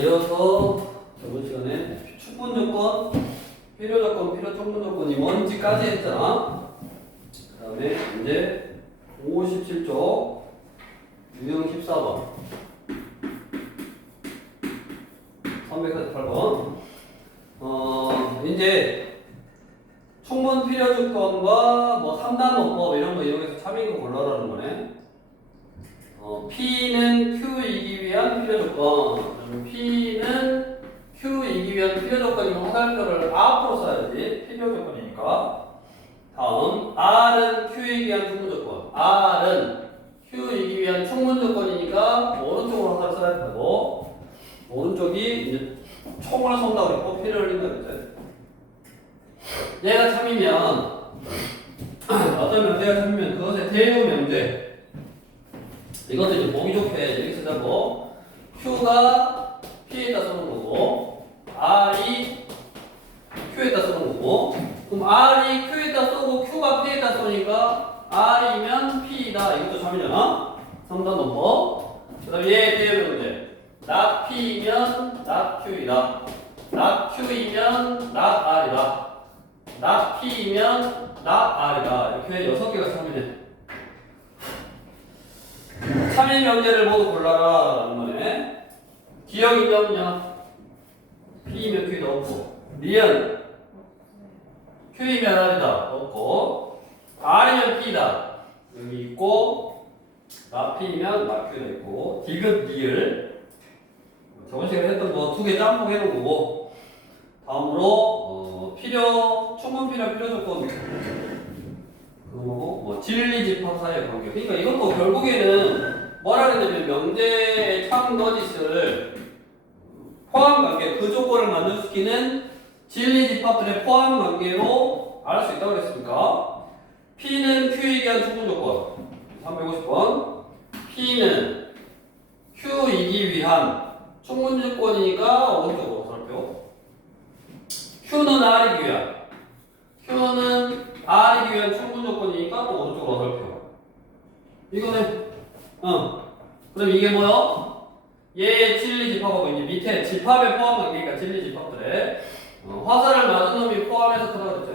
이어서 저번 시간에 충분 조건, 필요 조건, 필요 충분 조건이 뭔지까지 했잖아. 그 다음에 이제 57쪽 유형 14번 348번 이제 충분 필요 조건과 뭐 3단 논법 이런 거 이용해서 참이고 골라라는 거네. P는 Q이기 위한 필요 조건. P는 Q이기 위한 필요 조건이면 화살표를 앞으로 써야지. 필요 조건이니까. 다음 R은 Q이기 위한 충분 조건. R은 Q이기 위한 충분 조건이니까 오른쪽으로 화살을 써야 되고, 오른쪽이 이제 총을 쏜다고 그랬고 피를 흘린다고 그랬지. 얘가 참이면 어떤 명제가 참이면 그것의 대요 명제. 이것도 이제 보기 좋게 이렇게 쓰자고. Q가 P에다 쓰는 거고, R이 Q에다 쓰는 거고. 그럼 R이 Q에다 쓰고 Q가 P에다 쓰니까 R이면 P다. 이것도 참이잖아. 3단 논법. 그 다음에 얘의 대요 문제. not P이면 not Q이다. not Q이면 not R이다. not P이면 not R이다. 이렇게 6개가 참이네. 참여 명제를 모두 골라라 라는 거네. 기억이면요 P이면 Q도 없고, 리은 Q이면 R이다 없고, R이면 P다 여기 있고, 나 P이면 나 Q도 있고, 디귿 리을 저번 시간에 했던 거 2개 짬뽕 해놓은 거고. 다음으로 충분 필요 조건 그거고, 뭐 진리 집합 사이의 관계. 그러니까 이것도 결국에는 뭐라 그랬냐면 명제의 참 거짓을 포함 관계, 그 조건을 만족시키는 진리 집합들의 포함 관계로 알 수 있다고 그랬으니까 P는 Q이기 위한 충분 조건 350번. P는 Q이기 위한 충분 조건이니까 오른쪽으로 살펴. Q는 R이기 위한, Q는 R이기 위한 충분 조건이니까 또 오른쪽으로 살펴. 이거는 그럼 이게 뭐요? 얘의 진리 집합하고 이제 밑에 집합에 포함 관계니까 진리 집합들에 화살을 맞은 놈이 포함해서 크다 그랬지.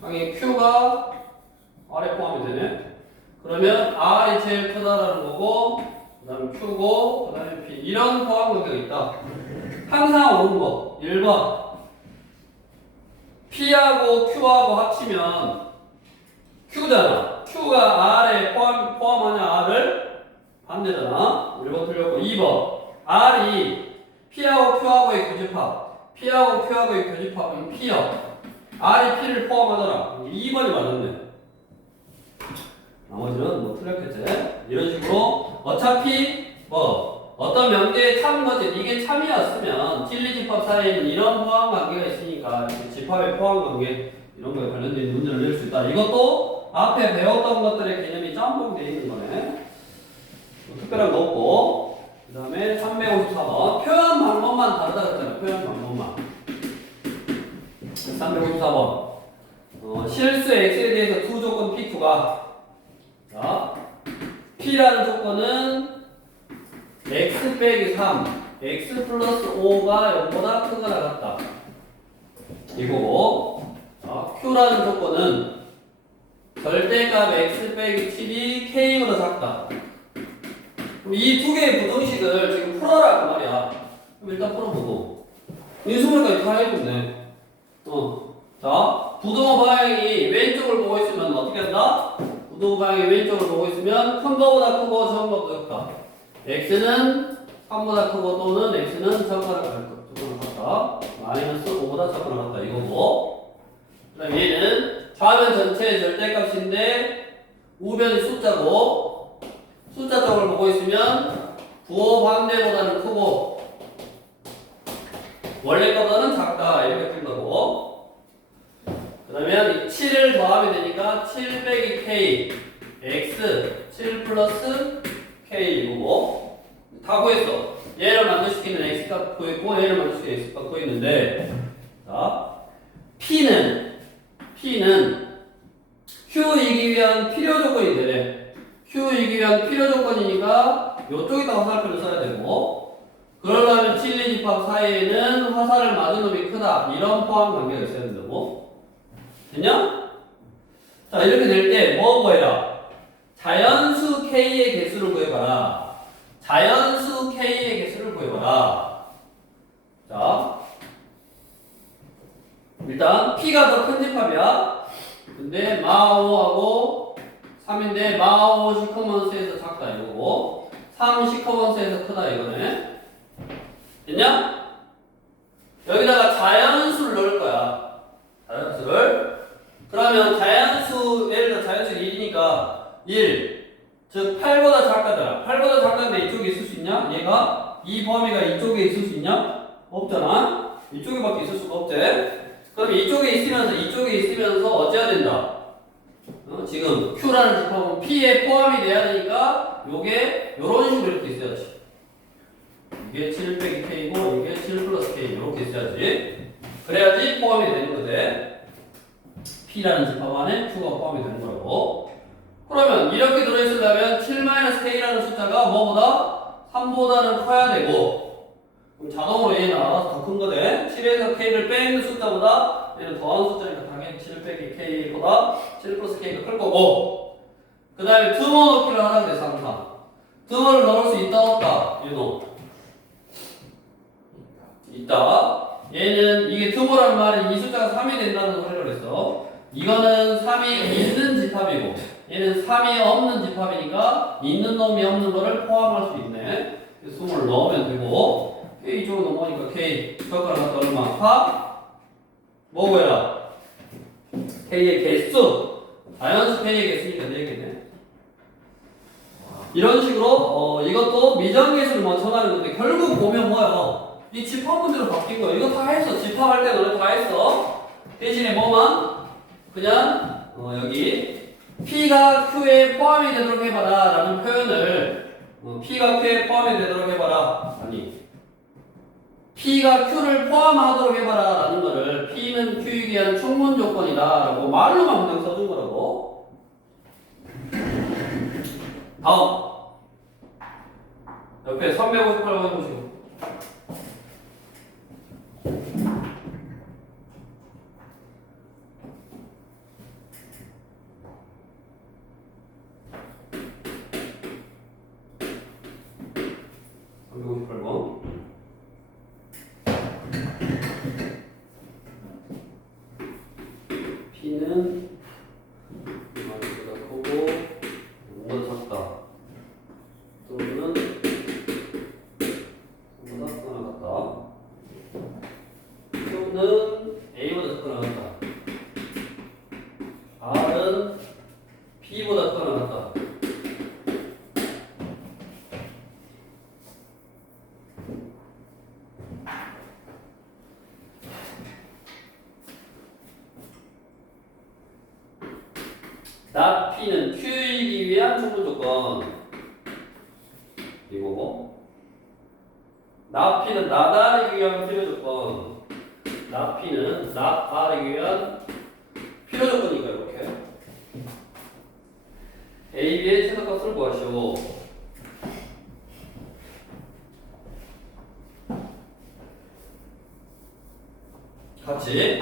당연히 Q가 R에 포함이 되네. 그러면 R이 제일 크다라는 거고, 그 다음에 Q고, 그 다음에 P. 이런 포함 관계가 있다. 항상 오는 거 1번 P하고 Q하고 합치면 Q잖아. Q가 R에 포함하냐 R을? 반대잖아. 1번 틀렸고. 2번 R이 P하고 Q하고의 교집합, P하고 Q하고의 교집합은 P요. R이 P를 포함하더라. 2번이 맞았네. 나머지는 뭐 틀렸겠지. 이런 식으로 어차피 뭐 어떤 명제의 참 거짓, 이게 참이었으면 진리 집합 사이에는 이런 포함 관계가 있으니까 집합의 포함 관계 이런 거에 관련된 문제를 낼 수 있다. 이것도 앞에 배웠던 것들의 개념이 짬뽕되어 있는 거네. 특별한 거 없고. 그 다음에 354번 표현 방법만 다르다 그랬잖아요. 표현 방법만. 354번 실수 x에 대해서 두 조건 P2가, 자 P라는 조건은 x 빼기 3, x 플러스 5가 0보다 크거나 같다 이거고, 자 Q라는 조건은 절대값 x 빼기 7이 k보다 작다. 그럼 이 두 개의 부등식을 지금 풀어라 그 말이야. 그럼 일단 풀어보고 인수분해까지 다 해줬네. 자 부등호 방향이 왼쪽을 보고 있으면 어떻게 한다? 부등호 방향이 왼쪽을 보고 있으면 큰 거보다 크고 작은 거보다 작다. x는 3보다 크고 또는 x는 작거나 같다. 마이너스 5보다 작거나 같다 이거고. 그 다음 얘는 좌변 전체의 절대값인데 우변이 숫자고, 숫자 쪽을 보고 있으면 부호 반대보다는 크고 원래 거보다는 작다 이렇게 뜬다고. 그러면 7을 더하면 되니까 7 빼기 k x 7 플러스 k 이거고. 다 구했어. 얘를 만족시키는 x값 구했고 얘를 만족시키는 x값 구했는데, 자 P는 Q이기 위한 필요 조건이 되네. Q이기 위한 필요 조건이니까 요쪽에다가 화살표를 써야 되고, 그러려면 칠리 집합 사이에는 화살을 맞은 놈이 크다. 이런 포함 관계가 있어야 된다고. 됐냐? 자, 이렇게 될 때 뭐 구해라? 자연수 K의 개수를 구해봐라. 자연수 K의 개수를 구해봐라. 자, 일단 P가 더 큰 집합이야. 근데 마오하고 3인데 마오 시커먼스에서 작다 이거고 3 시커먼스에서 크다 이거네. 됐냐? 여기다가 자연수를 넣을 거야. 자연수를. 그러면 자연수, 예를 들어 자연수 1이니까 1. 즉 8보다 작다더라. 8보다 작다는데 이쪽에 있을 수 있냐? 얘가 이 범위가 이쪽에 있을 수 있냐? 없잖아. 이쪽에밖에 있을 수가 없지. 그럼 이쪽에 있으면서 어찌해야 된다? 지금 Q라는 집합은 P에 포함이 돼야 되니까 요게 요런 식으로 이렇게 있어야지. 이게 7 빼기 K고 이게 7 플러스 K 이렇게 있어야지. 그래야지 포함이 되는 거지. P라는 집합 안에 Q가 포함이 되는 거라고. 그러면 이렇게 들어있으려면 7-K라는 숫자가 뭐보다? 3보다는 커야 되고 그럼 자동으로 얘는 알아서 더 큰 거대. 7에서 K를 빼는 숫자보다 얘는 더한 숫자니까 당연히 7 빼기 K보다 7 플러스 K가 클 거고 그 다음에 드모 넣기를 하라고 그랬어 항상. 드모를 넣을 수 있다 없다? 얘도 있다. 얘는 이게 드모란 말이 이 숫자가 3이 된다는 소리를 했어. 이거는 3이 있는 집합이고 얘는 3이 없는 집합이니까 있는 놈이 없는 거를 포함할 수 있네. 20을 넣으면 되고 K 쪽으로 넘어오니까 K 젓가락 갖다 얼마? 4? 뭐 구해라? K의 개수 자연수 K의 개수니까 4개네. 이런 식으로 이것도 미정계수를 먼저 하는 건데 결국 보면 뭐야? 이 집합 문제로 바뀐 거야. 이거 다 했어. 집합할 때 너네 다 했어. 대신에 뭐만? 그냥 여기 P가 Q에 포함이 되도록 해봐라 라는 표현을 P가 Q에 포함이 되도록 해봐라 아니 P가 Q를 포함하도록 해봐라 라는 거를 P는 Q에 의한 충분 조건이다 라고 말로만 그냥 써준 거라고. 다음 옆에 358번 해보시고 P는 이만보다 크고 이거보다 작다. 또는 이거보다 크거나 같다. Q는 A보다 크거나 같다. R은 P보다 크거나 같다. 나 P는 Q이기 위한 충분 조건 이거고 나 P는 나다르기 위한 필요 조건 나 P는 나다르기 위한 필요 조건이니까 이렇게 A, B의 최소값을 구하시오. 같이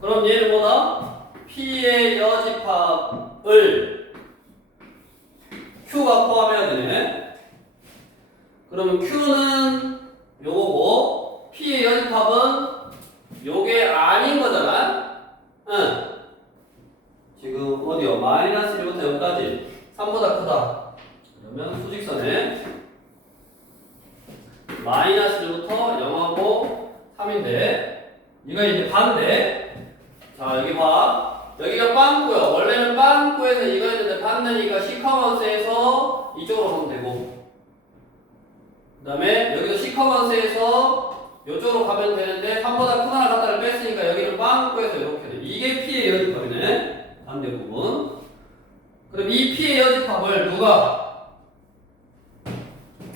그럼 얘는 뭐다? P의 여집합을 Q가 포함해야 되네. 그러면 Q는 요거고 P의 여집합은 요게 아닌 거잖아. 응. 지금 어디요? 마이너스 1부터 0까지 3보다 크다. 그러면 수직선에 마이너스 1부터 0하고 3인데 이거 이제 반대. 자 여기 봐. 여기가 빵꾸요. 원래는 빵꾸에서 이거였는데 반대니까 시커먼스에서 이쪽으로 가면 되고 그 다음에 여기도 시커먼스에서 이쪽으로 가면 되는데 3보다 크거나 같다를 뺐으니까 여기는 빵꾸에서 이렇게 돼. 이게 P의 여집합이네. 반대 부분. 그럼 이 P의 여집합을 누가?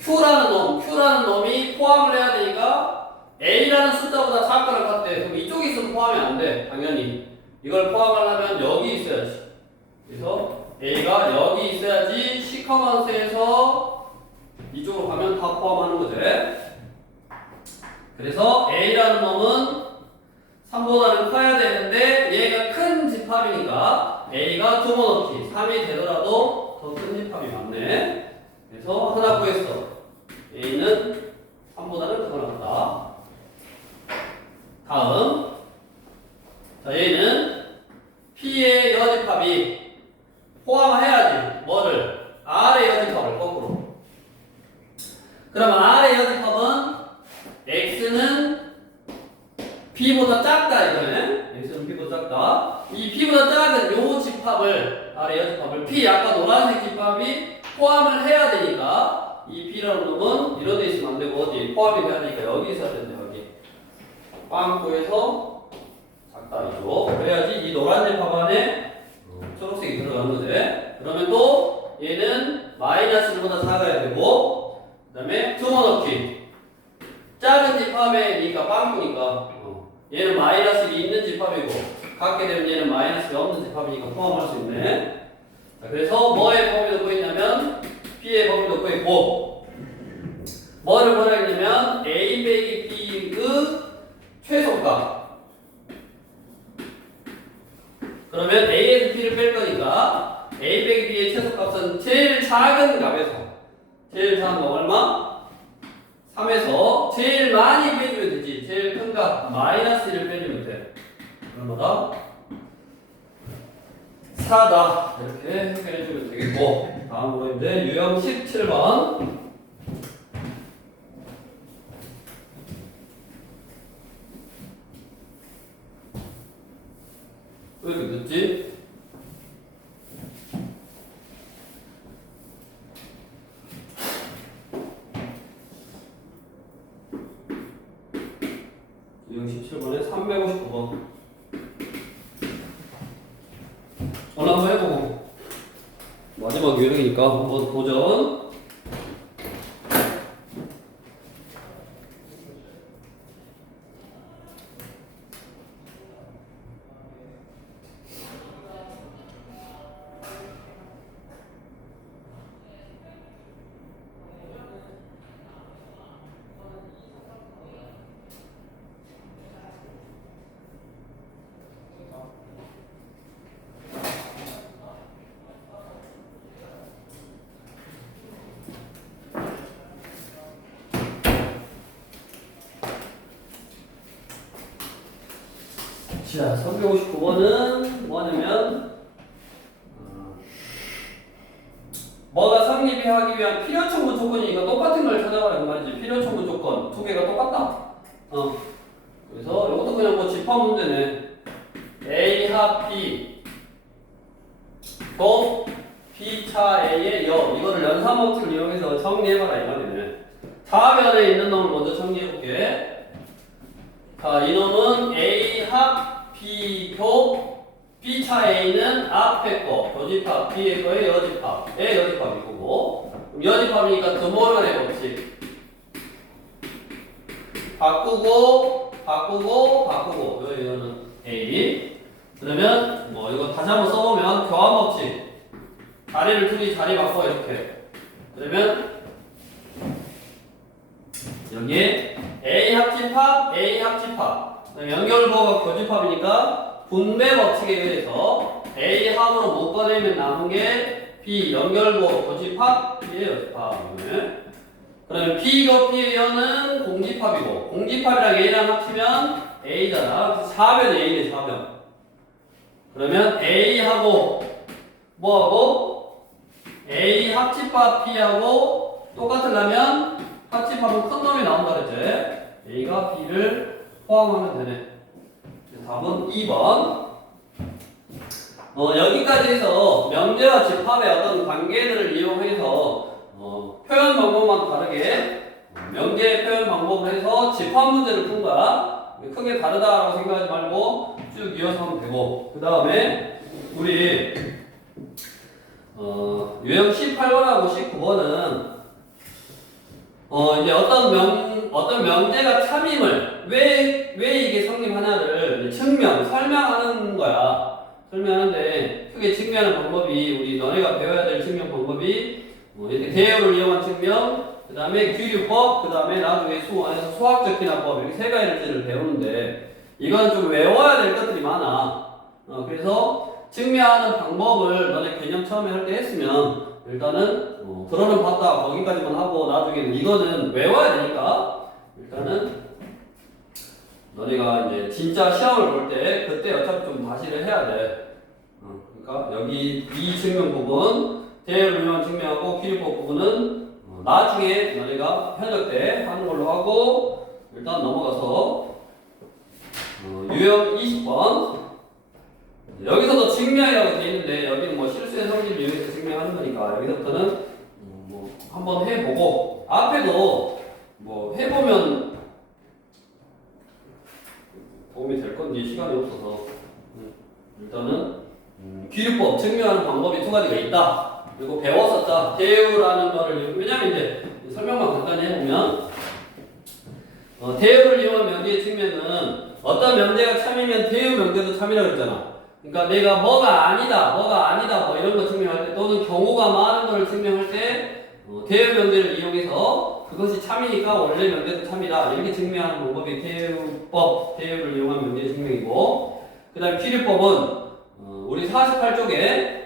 Q라는 놈이 포함을 해야 되니까 A라는 숫자보다 작거나 같대. 그럼 이쪽에 있으면 포함이 안 돼. 당연히. 이걸 포함하려면 여기 있어야지. 그래서 A가 여기 있어야지 시커먼스에서 이쪽으로 가면 다 포함하는 거지. 그래서 A라는 놈은 3보다는 커야 되는데 얘가 큰 집합이니까 A가 두 번 없지 3이 되더라도 더 큰 집합이 맞네. 그래서 하나 구했어. A는 3보다는 크거나 같다. 다음 자 얘는 P의 여집합이 포함해야지 뭐를? R의 여집합을 거꾸로. 그러면 R의 여집합은 X는 P보다 작다 이거네. X는 P보다 작다. 이 P보다 작은 요 집합을 R의 여집합을 P 아까 노란색 집합이 포함을 해야 되니까 이 P라는 놈은 이런 데 있으면 안 되고 어디 포함이 돼야 되니까 여기 있어야 된다. 여기 빵꾸에서 작다 이거. 그래야지 이 노란 집합 안에 초록색이 들어가는 거지. 그러면 또 얘는 마이너스1보다 작아야 되고 그 다음에 집어넣기 작은 집합이니까 빵꾸니까 얘는 마이너스 1이 있는 집합이고 갖게 되면 얘는 마이너스가 없는 집합이니까 포함할 수 있네. 자, 그래서 뭐의 범위 넣고 있냐면 P의 범위 넣고 있고 뭐를 뭐라 했냐면 A 빼기 B의 최소값. 그러면 A에서 P를 뺄 거니까 A 빼기 B의 최소값은 제일 작은 값에서 제일 작은 값 얼마? 3에서 제일 많이 빼주면 되지. 제일 큰 값 마이너스 1을 빼주면 돼. 얼마다? 4다. 이렇게 해석해주면 되겠고 다음으로 이제 유형 17번 왜 이렇게 늦지? 유형 17번에 359번 오늘 한번 해보고 마지막 유형이니까 한번 도전. 자, 359번은 뭐냐면 뭐가 성립이 하기 위한 필요 청구 조건이니까 똑같은 걸 찾아봐야 말이지. 필요 청구 조건 두 개가 똑같다. 그래서 이것도 그냥 뭐 집합 문제네. A 합 B 또 B 차 A의 여 이거를 연산 법칙을 이용해서 정리해봐라 이 말이네. 다변에 있는 놈을 먼저 정리해볼게. 자, 이놈은 A 합 B표 B차 A는 앞에 거 교집합 B의 거의 여집합의 여집합이고 여집합이니까 드모런의 법칙 바꾸고 이거는 A. 그러면 뭐 이거 다시 한번 써보면 교환 법칙 자리를 둘이 자리 바꿔 이렇게. 그러면 여기에 A 합집합 A 합집합 연결부호가 교집합이니까 분배 법칙에 의해서 A 합으로 묶어내면 남은 게 B 연결부호 교집합 B의 여집합. 그러면 B가 B의 여는 공집합이고 공집합이랑 A랑 합치면 A잖아. 그래서 4변 A네 4변. 그러면 A하고 뭐하고 A 합집합 B하고 똑같으려면 합집합은 큰 놈이 나온다 그랬지. A가 B를 포함하면 되네. 답은 2번. 여기까지 해서 명제와 집합의 어떤 관계들을 이용해서 표현 방법만 다르게 명제의 표현 방법을 해서 집합 문제를 푼 거야. 크게 다르다라고 생각하지 말고 쭉 이어서 하면 되고 그 다음에 우리 유형 18번하고 19번은 이제 어떤 명제가 참임을 왜 이게 성립하냐를 설명하는 거야. 설명하는데 크게 증명하는 방법이 우리 너네가 배워야 될 증명 방법이 이렇게 대열을 이용한 증명, 그 다음에 규류법, 그 다음에 나중에 수원에서 수학적 기납법 이렇게 세 가지를 배우는데 이건 좀 외워야 될 것들이 많아. 그래서 증명하는 방법을 너네 개념 처음에 할 때 했으면 일단은 들어는 봤다 거기까지만 하고 나중에는 이거는 외워야 되니까 일단은 너네가 이제 진짜 시험을 볼 때 그때 어차피 좀 과시를 해야 돼. 그러니까 여기 이 증명 부분 대열 유형 증명하고 기류법 부분은 나중에 너네가 현역 때 하는 걸로 하고 일단 넘어가서 유형 20번 여기서도 증명이라고 되어 있는데 여기는 뭐 실수의 성질을 이용해서 증명하는 거니까 여기서부터는 뭐 한번 해보고 앞에도 뭐 해보면 도움이 될 건지 시간이 없어서 일단은 기류법 증명하는 방법이 두 가지가 있다. 그리고 배웠었다. 대우라는 거를 왜냐면 이제 설명만 간단히 해보면 대우를 이용한 명제의 측면은 어떤 명제가 참이면 대우 명제도 참이라고 했잖아. 그러니까 내가 뭐가 아니다 뭐 이런 거 증명할 때 또는 경우가 많은 걸 증명할 때 대우 명제를 이용해서 그것이 참이니까 원래 명제도 참이다 이렇게 증명하는 방법이 대우법, 대우를 이용한 명제의 증명이고 그 다음에 기류법은 우리 48쪽에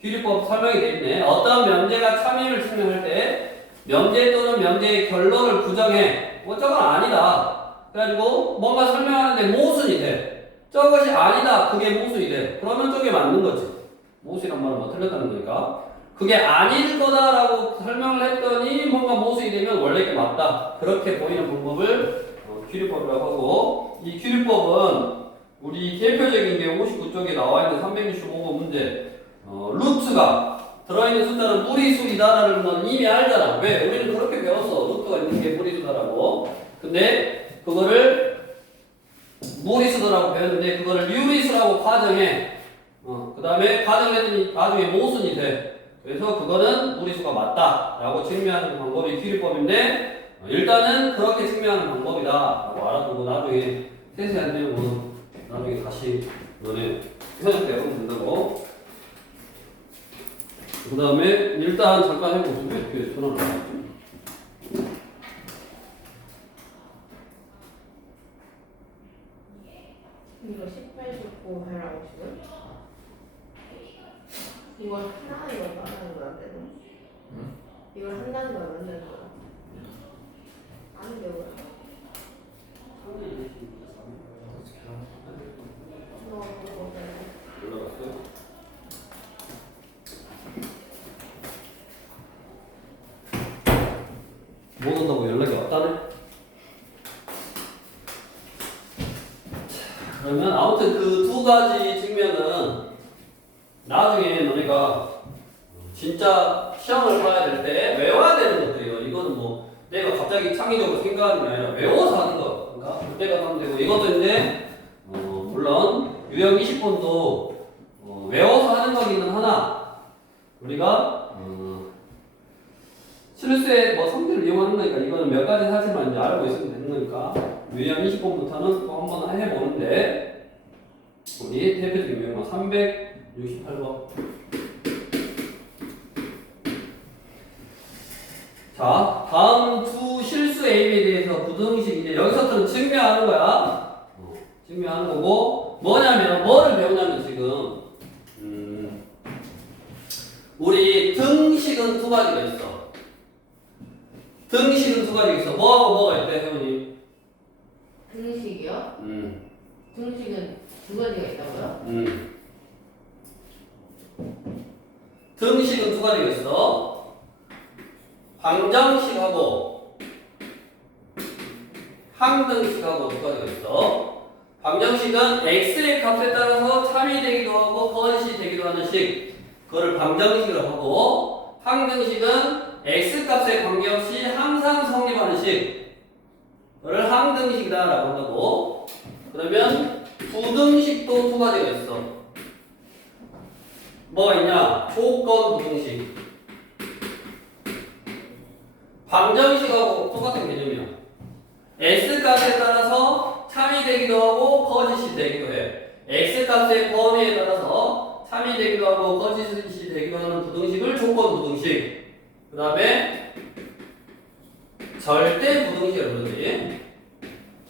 기류법 설명이 되어 있네. 어떤 명제가 참임을 증명할 때 명제 또는 명제의 결론을 부정해. 뭐 저건 아니다. 그래가지고 뭔가 설명하는데 모순이 돼. 저것이 아니다. 그게 모순이 돼. 그러면 저게 맞는 거지. 모순이란 말은 뭐 틀렸다는 거니까. 그게 아닐 거다라고 설명을 했더니 뭔가 모순이 되면 원래 게 맞다. 그렇게 보이는 방법을 기류법이라고 하고 이 기류법은 우리 대표적인 게 59쪽에 나와 있는 365번 문제 루트가 들어있는 숫자는 무리수이다라는 건 이미 알잖아. 왜? 우리는 그렇게 배웠어. 루트가 있는 게 무리수다라고. 근데 그거를 무리수다라고 배웠는데 그거를 유리수라고 가정해. 그 다음에 가정했더니 나중에 모순이 돼. 그래서 그거는 무리수가 맞다라고 증명하는 방법이 기류법인데 일단은 그렇게 증명하는 방법이다라고 알아두고 나중에 세세한 내용은 나중에 다시 너네 현역 때 배우면 된다고. 그 다음에 일단 잠깐 해보세요. 왜 이렇게 전화를 안 하지? 이거 18고 하라고 지금? 이걸 하나에 이걸 말하는 거야, 그래도? 이걸 한다는 거야, 만드는 거야? 아닌데, 왜? 올라갔어요? 못 온다고 연락이 왔다네? 그러면 아무튼 그 두 가지 측면은 나중에 너네가 진짜 시험을 봐야 될 때 외워야 되는 것들이에요. 이거는 뭐 내가 갑자기 창의적으로 생각하는 게 아니라 외워서 하는 거. 그러니까 그때가 하면 되고 이것도 이제 물론 유형 20번도 외워서 하는 거기는 하나 우리가 실수의 뭐 성질을 이용하는 거니까 이거는 몇 가지 사실만 이제 알고 있으면 되는 거니까 유형 20번부터는 또 한번 해보는데 우리 대표적인 유형은 368번. 자, 다음 두 실수 A에 대해서 부등식 이제 여기서부터는 증명하는 거야. 증명하는 거고 뭐냐면 뭐를 배우냐면 지금 우리 등식은 두 가지가 있어. 등식은 두 가지가 있어. 뭐하고 뭐가 있대, 혜원이? 등식이요? 등식은 두 가지가 있다고요? 등식은 두 가지가 있어. 방정식하고 항등식하고 두 가지가 있어. 방정식은 x의 값에 따라서 참이 되기도 하고 거짓이 되기도 하는 식. 그거를 방정식이라고 하고 항등식은 x 값에 관계없이 항상 성립하는 식. 그거를 항등식이다라고 한다고. 그러면 부등식도 두 가지가 있어. 뭐가 있냐? 조건 부등식. 방정식하고 똑같은 개념이야. x 값에 따라서 참이 되기도 하고 거짓이 되기도 해. x 값의 범위에 따라서 참이 되기도 하고 거짓이 되기도 하는 부등식을 조건 부등식. 그 다음에 절대 부등식이라고 그러지.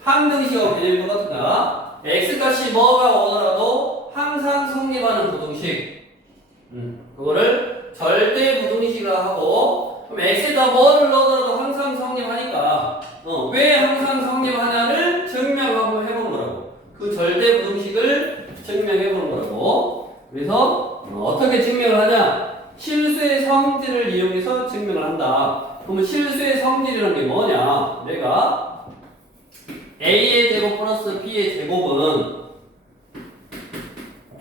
항등식하고 개념이 똑같은가? x값이 뭐가 오더라도 항상 성립하는 부등식. 그거를 절대 부등식이라 하고, 그럼 x에다 뭐를 넣어도 항상 성립하니까, 왜 항상 성립하냐를 증명하고 해보는 거라고. 그 절대 부등식을 증명해보는 거라고. 그래서 어떻게 증명을 하냐? 실수의 성질을 이용해서 증명을 한다. 그러면 실수의 성질이라는 게 뭐냐? 내가 a의 제곱 플러스 b의 제곱은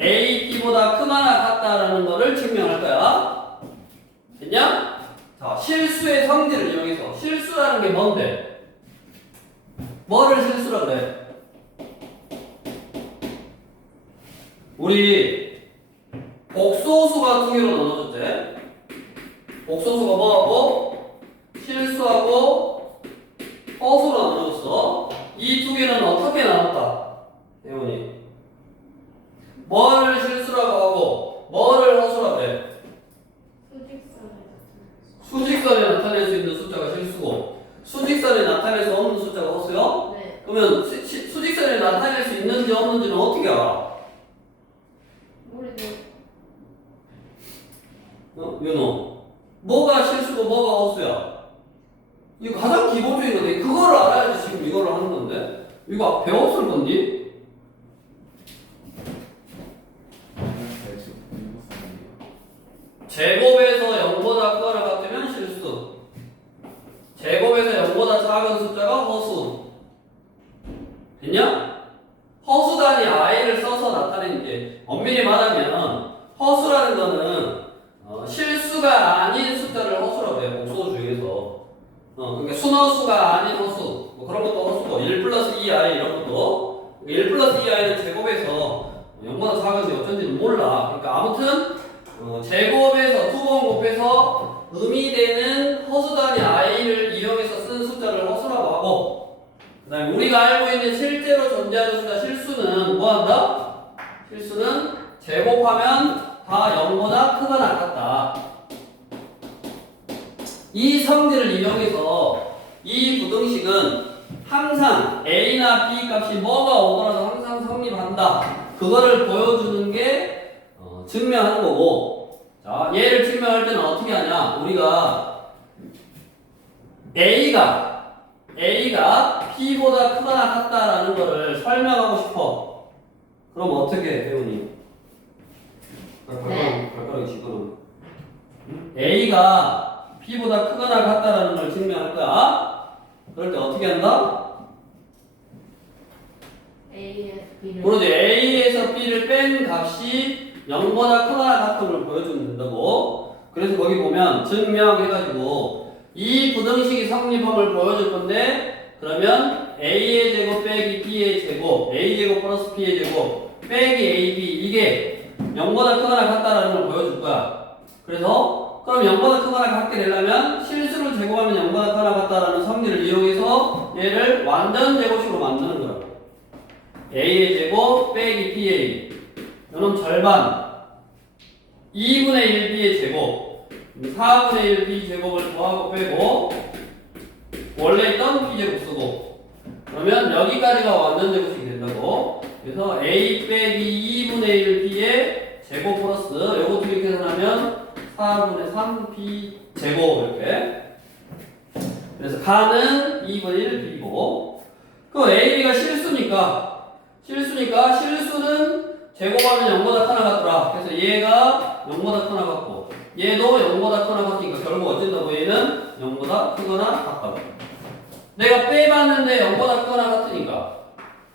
a, b보다 크거나 같다라는 거를 증명할 거야. 됐냐? 자, 실수의 성질을 이용해서. 실수라는 게 뭔데? 뭐를 실수라 그래? 우리 복소수 같은 경우로 나눠줬지? 복소수가 뭐하고? 실수하고 허수로 나눠줬어. 이 두 개는 어떻게 나눴다? 혜원이 뭐를 실수라고 하고 뭐를 허수라고 해? 수직선에 나타낼 수 있는 숫자가 실수고 수직선에 나타낼 수 없는 숫자가 허수요? 네. 그러면 수직선에 나타낼 수 있는지 없는지는 어떻게 알아? 모르죠. 윤호 뭐가 실수고 뭐가 허수야? 이거 가장 기본적인 건데 그거를 알아야지 지금 이거를 하는 건데 이거 배웠을 건데? 제곱에서 0보다 크거나 같으면 실수. 제곱에서 0보다 작은 숫자가 허수. 됐냐? 허수 단위 i를 써서 나타내는 게 엄밀히 말하면 허수라는 거는 실수가 아닌 숫자를 허수라고 해요. 복소 중에서. 그러니까 순허수가 아닌 허수. 뭐 그런 것도 허수고 1 플러스 2i 이런 것도 1 플러스 2i는 제곱에서 0보다 작은지 어쩐지는 몰라. 그러니까 아무튼 제곱에서 두 번 곱해서 의미되는 허수 단위 i를 이용해서 쓴 숫자를 허수라고 하고 그 다음에 우리가 알고 있는 실제로 존재하는 숫자 실수는 뭐한다? 실수는 제곱하면 다 0보다 크거나 같다. 이 성질을 이용해서 이 부등식은 항상 a나 b 값이 뭐가 오더라도 항상 성립한다. 그거를 보여주는 게 증명하는 거고. 자, 얘를 증명할 때는 어떻게 하냐? 우리가 A가 B보다 크거나 같다라는 거를 설명하고 싶어. 그럼 어떻게 해, 배우니? 발가락이 지금. A가 B보다 크거나 같다라는 걸 증명할 거야. 그럴 때 어떻게 한다? 그러지. A에서 B를 뺀 값이 0보다 크거나 같은 걸 보여주면 된다고. 그래서 거기 보면 증명해가지고 이 부등식이 성립함을 보여줄 건데 그러면 A의 제곱 빼기 B의 제곱 A 제곱 플러스 B의 제곱 빼기 AB 이게 0보다 크거나 같다라는 걸 보여줄 거야. 그래서 그럼 0보다 크거나 같게 되려면 실수를 제곱하면 0보다 크거나 같다라는 성질을 이용해서 얘를 완전 제곱식으로 만드는 거라고. A의 제곱 빼기 BA 이놈 절반 2분의 1 b의 제곱 4분의 1 b 제곱을 더하고 빼고 원래 있던 b 제곱 쓰고 그러면 여기까지가 완전 제곱식이 된다고. 그래서 a 빼기 2분의 1 b의 제곱 플러스 요거 두 개 계산하면 4분의 3 b 제곱 이렇게. 그래서 가는 2분의 1 b고 그 a, b가 실수니까 실수는 제곱하면 0보다 크거나 같더라. 그래서 얘가 0보다 크거나 같고 얘도 0보다 크거나 같으니까 결국 어쩐다고 얘는 0보다 크거나 같다고. 내가 빼봤는데 0보다 크거나 같으니까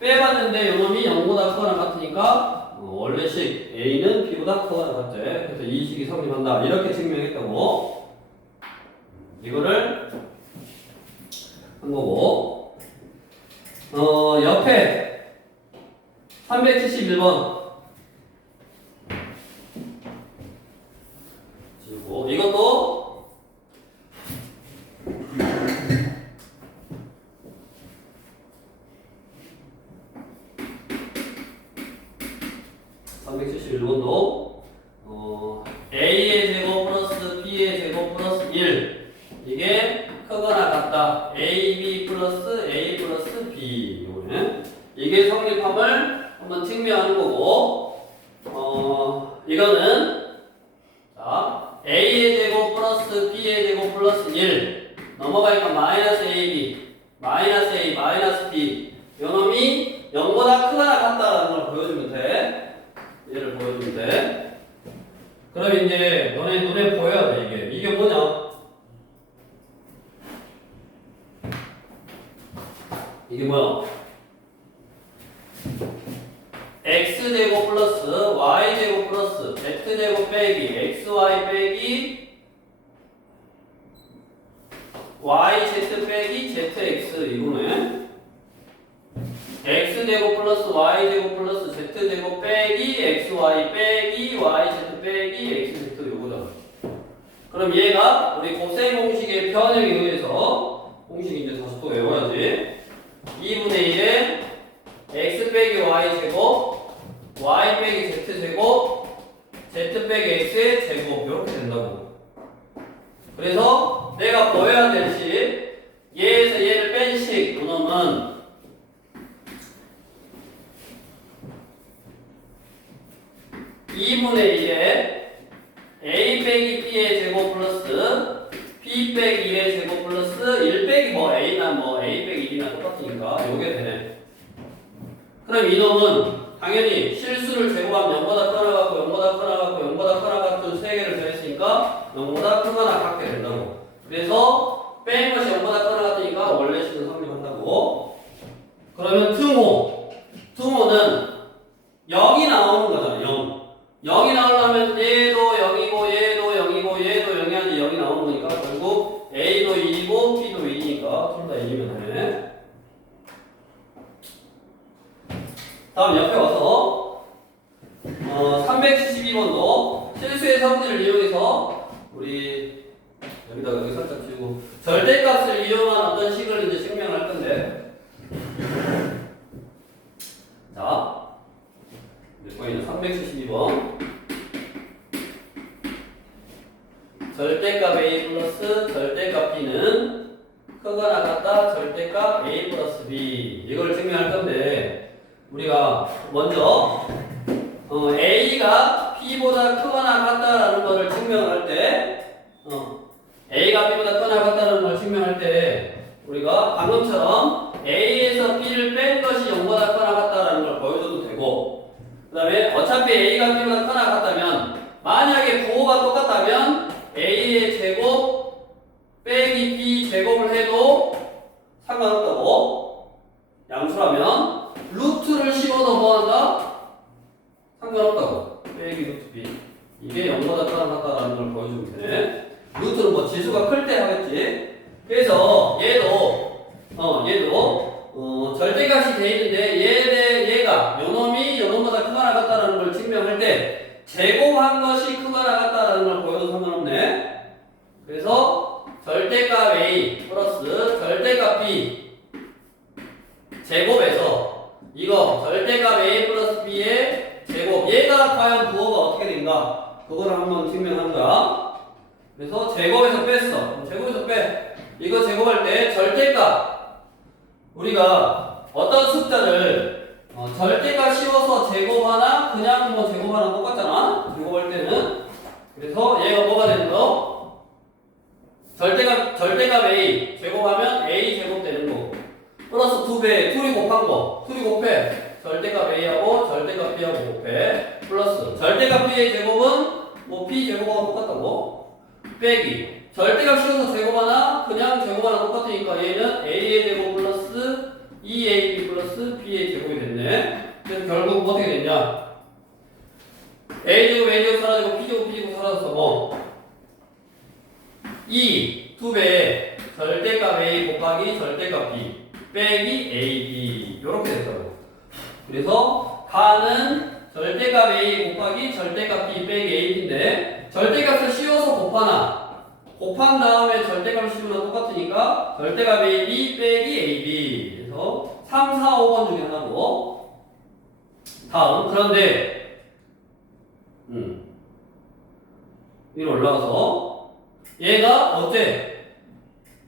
빼봤는데 요놈이 0보다 크거나 같으니까 원래식 A는 B보다 크거나 같대. 그래서 이 식이 성립한다. 이렇게 증명했다고. 이거를 한 거고 옆에 371번 이것도 371번도 A의 제곱 플러스 B의 제곱 플러스 1 이게 크거나 같다. AB 플러스 A 플러스 B. 이거는 이게 성립함을 한번 증명하는 거고, 이거는 자 A의 제곱 플러스 B의 제곱 플러스 1 넘어가니까 마이너스 AB 마이너스 A 마이너스 B 요 놈이 0보다 크거나 같다라는 걸 보여주면 돼. 얘를 보여주면 돼. 그럼 이제 너네 눈에 보여야 돼. 이게 뭐냐? 이게 뭐야? x제곱 플러스 y제곱 플러스 z제곱 빼기 xy 빼기 yz 빼기 zx 이거네. x제곱 플러스 y제곱 플러스 z제곱 빼기 xy 빼기 yz 빼기 xz 이거잖아. 그럼 얘가 우리 곱셈 공식의 편형에 의해서 공식 이제 다시 또 외워야지. 2분의 1에 x 빼기 y 제곱 y 빼기 z 제곱 z 빼기 x의 제곱 이렇게 된다고. 그래서 내가 보여야 될 식 얘에서 얘를 뺀 식 요놈은 2분의 1에 a 빼기 b의 제곱 플러스 b 빼기 1의 제곱 플러스 1 빼기 뭐 a나 뭐 a 빼기 1이나 똑같으니까 요게 되네. 그럼 이놈은 당연히 실수를 제곱하면 0보다 크거나 0보다 크거나 0보다 크거나 같은 세 개를 더했으니까 0보다 크거나 같게 된다고. 그래서 뺀 것이 0보다 크거나 같으니까 원래 식은 성립한다고. 그러면 등호는 0이 나오는 거잖아. 0이 나오려면 얘도 0이고 얘도 0이고 얘도 0이 하는데 0이 나오는 거니까 결국 A도 1이고 B도 1이니까 둘 다 1이면 되네. 다음 옆에 와서 372번도 실수의 성질을 이용해서 우리 여기다가 여기 살짝 지우고 절대값을 이용한 어떤 식을 이제 증명할 건데, 자 몇 번이냐? 372번 절대값 A 플러스 절대값 B는 크거나 같다 절대값 A 플러스 B 이걸 증명할 건데, 우리가 먼저 A가 B보다 크거나 같다라는 것을 증명할 때 A가 B보다 크거나 같다는 걸 증명할 때 우리가 방금처럼 A에서 B를 뺀 것이 0보다 크거나 같다라는 걸 보여줘도 되고, 그 다음에 어차피 A가 B보다 크거나 같다면 만약에 부호가 똑같다면 A의 제곱 빼기 B 제곱을 해도 상관없다고. 양수라면 루트를 씌워도 뭐한다? 상관없다고. 빼기 루트 B 이게 0보다 크거나 같다라는 걸 보여주면 되네. 루트는 뭐 지수가 클 때 하겠지. 그래서 얘도 절대값이 돼 있는데 얘가 요놈이 요놈보다 크거나 같다라는 걸 증명할 때 제곱한 것이 크거나 같다라는 걸 보여도 상관없네. 그래서 절대값 A 플러스 절대값 B 제곱에서 이거 절대값 A 플러스 B의 제곱 얘가 과연 부호가 어떻게 된가 그거를 한번 증명한 거야. 그래서 제곱에서 뺐어. 제곱에서 빼. 이거 제곱할 때 절대값 우리가 어떤 숫자를 절대값 씌워서 제곱하나 그냥 뭐 제곱하나 똑같잖아. 제곱할 때는. 그래서 얘가 뭐가 되는 거? 절대값 A 제곱하면 A 제곱 되는 거. 플러스 2배 둘이 곱한 거. 둘이 곱해. 절대값 A하고 절대값 B하고 곱해. 플러스 절대값 B의 제곱은 뭐 B 제곱하고 똑같다고. 빼기 절대값 씌워서 제곱하나 그냥 제곱하나 똑같으니까 얘는 A의 제곱 플러스 2AB 플러스 B의 제곱이 됐네. 그래서 결국 어떻게 됐냐? A제곱 A제곱 사라지고 B제곱 B제곱 사라져서 뭐 2배 절대값 A 곱하기 절대값 B 빼기 AB 이렇게 됐다고. 그래서 가는 절대값 A 곱하기 절대값 B 빼기 AB인데 절대값을 씌워서 곱한 다음에 절대값을 씌우면 똑같으니까 절대값 AB 빼기 AB. 그래서 3, 4, 5번 중에 하나고. 다음 그런데 위로 올라가서 얘가 어때?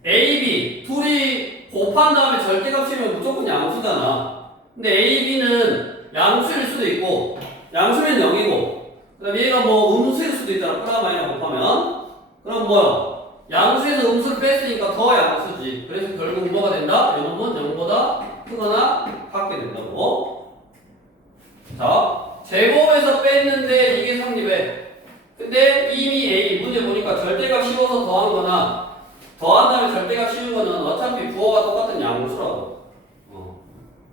A, B 둘이 곱한 다음에 절대값이면 무조건 양수잖아. 근데 A, B는 양수일 수도 있고 양수면 0이고 그다음 얘가 뭐 음수일 수도 있잖아. 플러스 마이너스 곱하면 그럼 뭐야? 양수에서 음수를 뺐으니까 더 양수지. 그래서 결국 뭐가 된다? 이놈은 0보다 크거나 같게 된다고. 자, 제곱에서 뺐는데 이게 성립해. 근데 이미 A 문제 보니까 절대값 씌워서 더한 거나 더한 다음에 절대값 씌운 거는 어차피 부호가 똑같은 양수라고.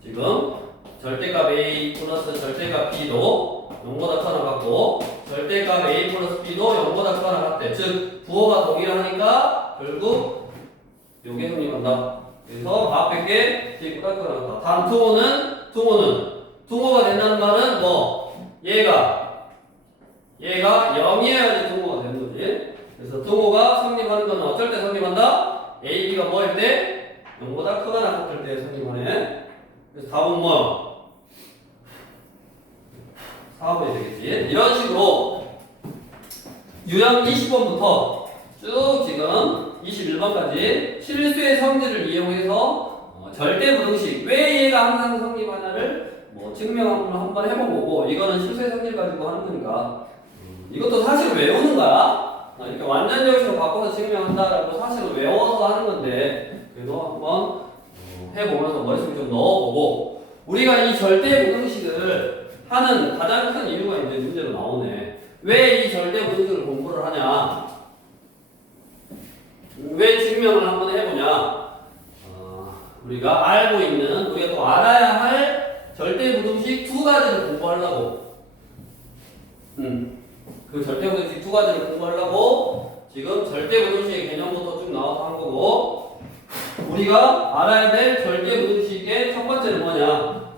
지금 절대값 A 플러스 절대값 B도 0보다 크거나 같고 절대값 A 플러스 B도 0보다 크거나 같대. 즉 부호가 동일하니까 결국 요게 성립한다. 그래서 앞에 게 B보다 크거나 같다. 다음 등호가 된다는 말은 뭐 얘가 0이어야지 등호가 되는 거지. 그래서 등호가 성립하는 건 어쩔 때 성립한다? A, B가 뭐일 때? 0보다 크거나 같을 때 성립하네. 그래서 답은 뭐야? 4번이 되겠지. 이런 식으로 유형 20번부터 쭉 지금 21번까지 실수의 성질을 이용해서 절대부등식 왜 얘가 항상 성립하냐를 뭐 증명을 한번 해보고 이거는 실수의 성질 가지고 하는 거니까 이것도 사실 외우는 거야. 이렇게 완전적으로 바꿔서 증명한다라고 사실은 외워서 하는 건데 그래도 한번 해보면서 머릿속에 좀 넣어보고 우리가 이 절대부등식을 하는 가장 큰 이유가 이제 문제로 나오네. 왜 이 절대부등식을 공부를 하냐? 왜 증명을 한번 해보냐? 우리가 알고 있는 우리가 또 알아야 할 절대부등식 두 가지를 공부하려고. 그 절대부등식 두 가지를 공부하려고 지금 절대부등식의 개념부터 쭉 나와서 한 거고 우리가 알아야 될 절대부등식의 첫 번째는 뭐냐?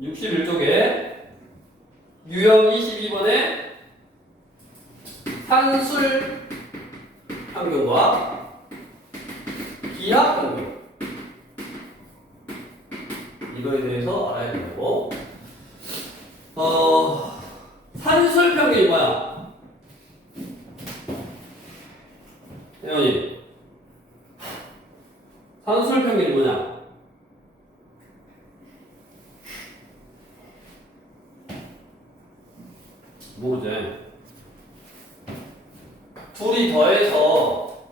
61쪽에 유형 22번에 산술 평균과 기하 평균 이거에 대해서 알아야 되고 산술 평균이 뭐야? 혜연이 산술 평균이 뭐냐? 뭐지? 둘이 더해서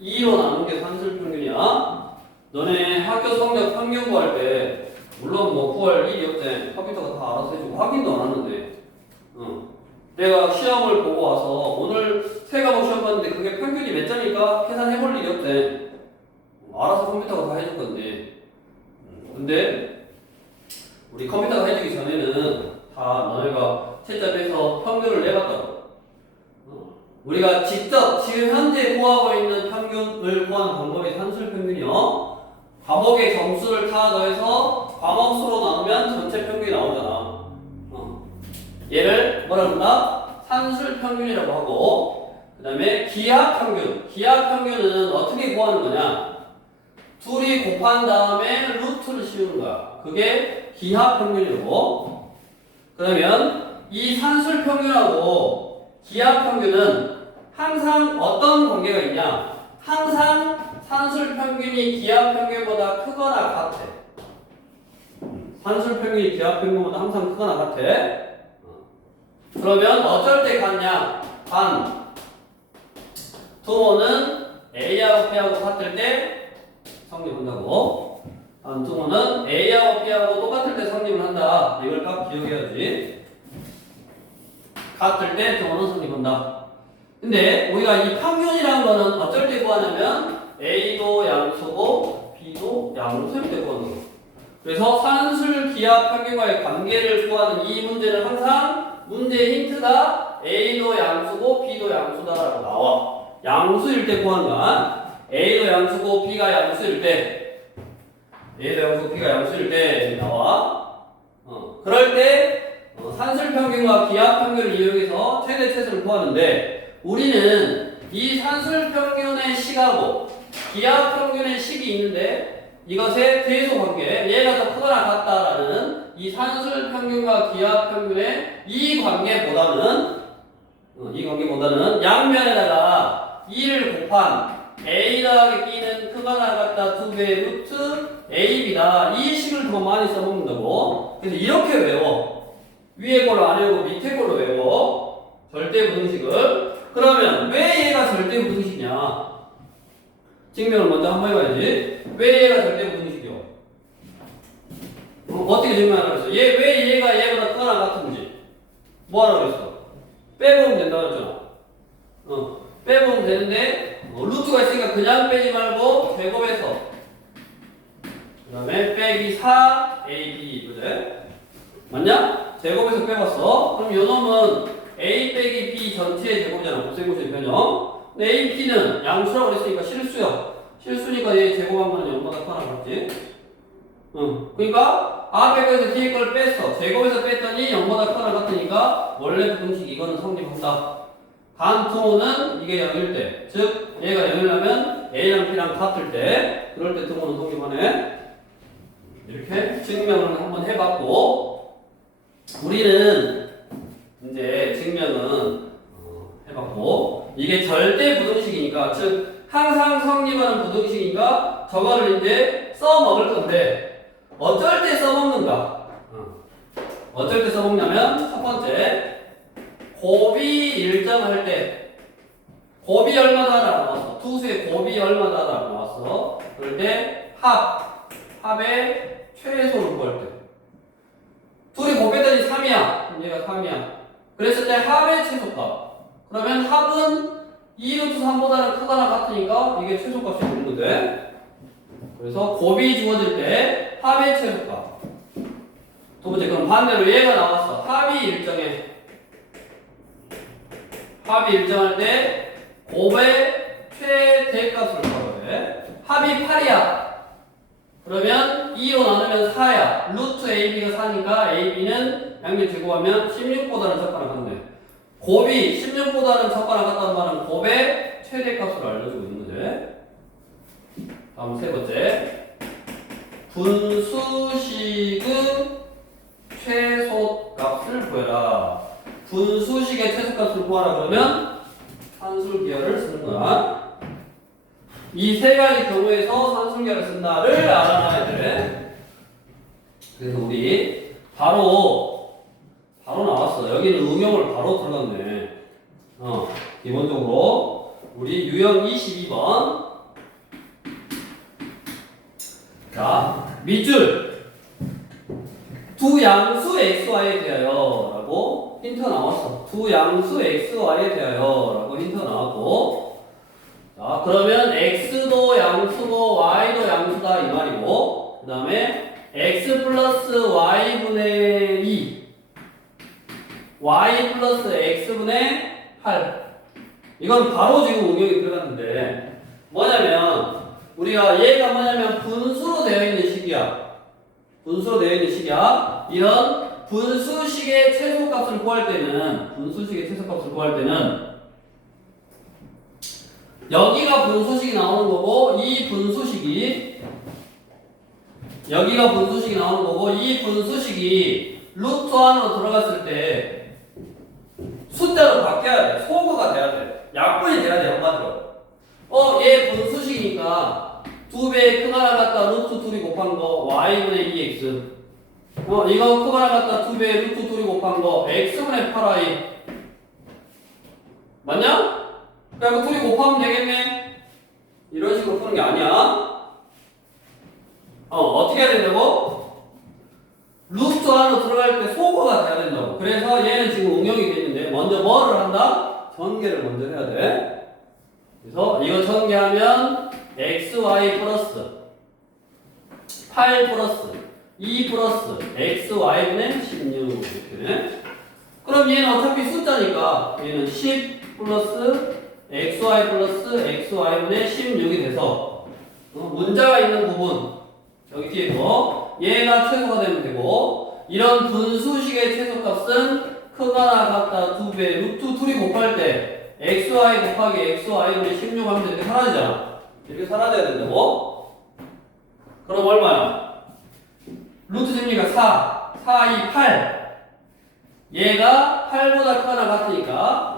2로 나눈 게 산술 평균이야. 너네 학교 성적 평균 구할 때 물론 뭐 9월 1일이었대 컴퓨터가 다 알아서 해주고 확인도 안 하는데 내가 시험을 보고 와서 오늘 세 과목 시험 봤는데 그게 평균이 몇 점일까 계산해볼 일이 없대. 알아서 컴퓨터가 다 해줄 건데 근데 우리 컴퓨터가 해주기 전에는 다 너네가 채점해서 평균을 내봤다고. 우리가 직접 지금 현재 구하고 있는 평균을 구하는 방법이 산술 평균이요. 과목의 점수를 다 더해서 과목 수로 나누면 전체 평균이 나오잖아. 얘를 뭐라 그런다? 산술 평균이라고 하고 그 다음에 기하 평균. 기하 평균은 어떻게 구하는 거냐? 둘이 곱한 다음에 루트를 씌우는 거야. 그게 기하 평균이고 그러면 이 산술 평균하고 기하 평균은 항상 어떤 관계가 있냐? 항상 산술 평균이 기하 평균보다 크거나 같아. 산술 평균이 기하 평균보다 항상 크거나 같아. 그러면 어쩔 때 같냐? 등호는 A하고 B하고 같을 때 성립한다고. 등호는 A하고 B하고 똑같을 때 성립을 한다. 이걸 딱 기억해야지. 같을 때 등호는 성립한다. 근데 우리가 이 평균이라는 거는 어쩔 때 구하냐면 A도 양수고 B도 양수일 때 구하는 거. 그래서 산술 기하 평균과의 관계를 구하는 이 문제는 항상 문제의 힌트가 A도 양수고 B도 양수다라고 나와. 양수일 때 구하는 거야. A도 양수고 B가 양수일 때 A도 양수고 B가 양수일 때 나와. 그럴 때 산술 평균과 기하 평균을 이용해서 최대 최소를 구하는데 우리는 이 산술 평균의 식하고 기하 평균의 식이 있는데 이것의 대소 관계, 얘가 더 크거나 같다라는 이 산술 평균과 기하 평균의 이 관계보다는 양면에다가 2를 곱한 A 더하기 B는 크거나 같다 2배의 루트 AB다. 이 식을 더 많이 써먹는다고. 그래서 이렇게 외워. 위에 걸로 안 외우고 밑에 걸로 외워. 절대부등식을. 그러면 왜 얘가 절대부등식이냐? 증명을 먼저 한번 해봐야지. 왜 얘가 절대부등식이야? 어떻게 증명하라고 했어? 왜 얘가 얘보다 크거나 같은지. 뭐 하라고 했어? 빼보면 된다고 했잖아. 빼보면 되는데, 루트가 있으니까 그냥 빼지 말고, 제곱해서. 그 다음에 빼기 4, AB. 그지? 맞냐? 제곱해서 빼봤어. 그럼 요 놈은 A 빼기 B 전체의 제곱이잖아. 곱셈곱셈 변형. 근데 A, B는 양수라고 그랬으니까 실수야. 실수니까 얘 제곱한 거는 0보다 크거나 같지? 그러니까 A 빼고에서 뒤에 걸 뺐어. 제곱해서 뺐더니 0보다 크거나 같으니까 원래 부등식 이거는 성립한다. 단 등호는 이게 0일 때, 즉 얘가 0이라면 A랑 B랑 같을 때, 그럴 때 등호는 성립하네. 이렇게 증명을 한번 해봤고, 우리는 이제 증명은 해봤고, 이게 절대 부등식이니까, 즉 항상 성립하는 부등식이니까 저거를 이제 써먹을 건데, 어쩔 때 써먹는가? 어쩔 때 써먹냐면 첫 번째, 곱이 일정할 때, 곱이 얼마다라고 나왔어. 투수의 곱이 얼마다라고 나왔어. 그럴 때 합의 최소를 구할 때. 둘이 곱했더니 3이야. 그럼 얘가 3이야. 그랬을 때 합의 최소값. 그러면 합은 2루트 3보다는 크거나 같으니까 이게 최소값이 되는 돼. 그래서 곱이 주어질 때 합의 최소값. 두 번째, 그럼 반대로 얘가 나왔어. 합이 일정해. 합이 일정할 때 곱의 최대값을 구하면 돼. 합이 8이야. 그러면 2로 나누면 4야. 루트 AB가 4니까 AB는 양면 제곱하면 16보다는 적거나 같네. 곱이 16보다는 적거나 같다는 말은 곱의 최대값을 알려주고 있는 거지. 다음 세 번째. 분수식의 최소값을 구해라. 분수식의 최소값을 구하라 그러면 산술기하를 쓰는 거야. 이 세 가지 경우에서 산술기하를 쓴다를 알아놔야 돼. 그래서 우리 바로 나왔어. 여기는 응용을 바로 들어갔네. 기본적으로 우리 유형 22번. 자, 밑줄 두 양수 xy에 대하여 라고 힌트 나왔어. 두 양수 xy에 대하여 라고 힌트 나왔고, 자 그러면 x도 양수고 y도 양수다 이 말이고, 그 다음에 x 플러스 y분의 2 y 플러스 x분의 8, 이건 바로 지금 응용이 들어갔는데 뭐냐면 우리가 얘가 뭐냐면 분수로 되어 있는 식이야. 분수로 되어 있는 식이야. 이런 분수식의 최소값을 구할 때는 여기가 분수식이 나오는 거고 이 분수식이 여기가 분수식이 나오는 거고 이 분수식이 루트 안으로 들어갔을 때 숫자로 바뀌어야 돼. 소거가 돼야 돼. 약분이 돼야 돼. 한마디로. 얘 분수식이니까 2배 크거나 같다 루트 2이 곱한 거 y분의 2x. 이거 크거나 같다 2배 루트 2이 곱한 거 x분의 8y. 맞냐? 그러니까 2이 곱하면 되겠네. 이런 식으로 푸는 게 아니야. 어떻게 해야 된다고? 루트 안으로 들어갈 때 소거가 돼야 된다고. 그래서 얘는 지금 응용이 돼 있는데 먼저 뭐를 한다? 전개를 먼저 해야 돼. 그래서 이거 전개하면 xy 플러스 8 플러스 2 플러스 xy분의 16 이렇게. 그럼 얘는 어차피 숫자니까 얘는 10 플러스 xy 플러스 xy분의 16이 돼서 문자가 있는 부분 여기 뒤에 거 얘가 최소가 되면 되고, 이런 분수식의 최소값은 크거나 같다 2배 루트 2이 곱할 때 xy 곱하기 xy분의 16 하면 이렇게 사라지잖아. 이렇게 사라져야 된다고. 그럼 얼마야? 루트 셉니까? 4, 2, 8. 얘가 8보다 크거나 같으니까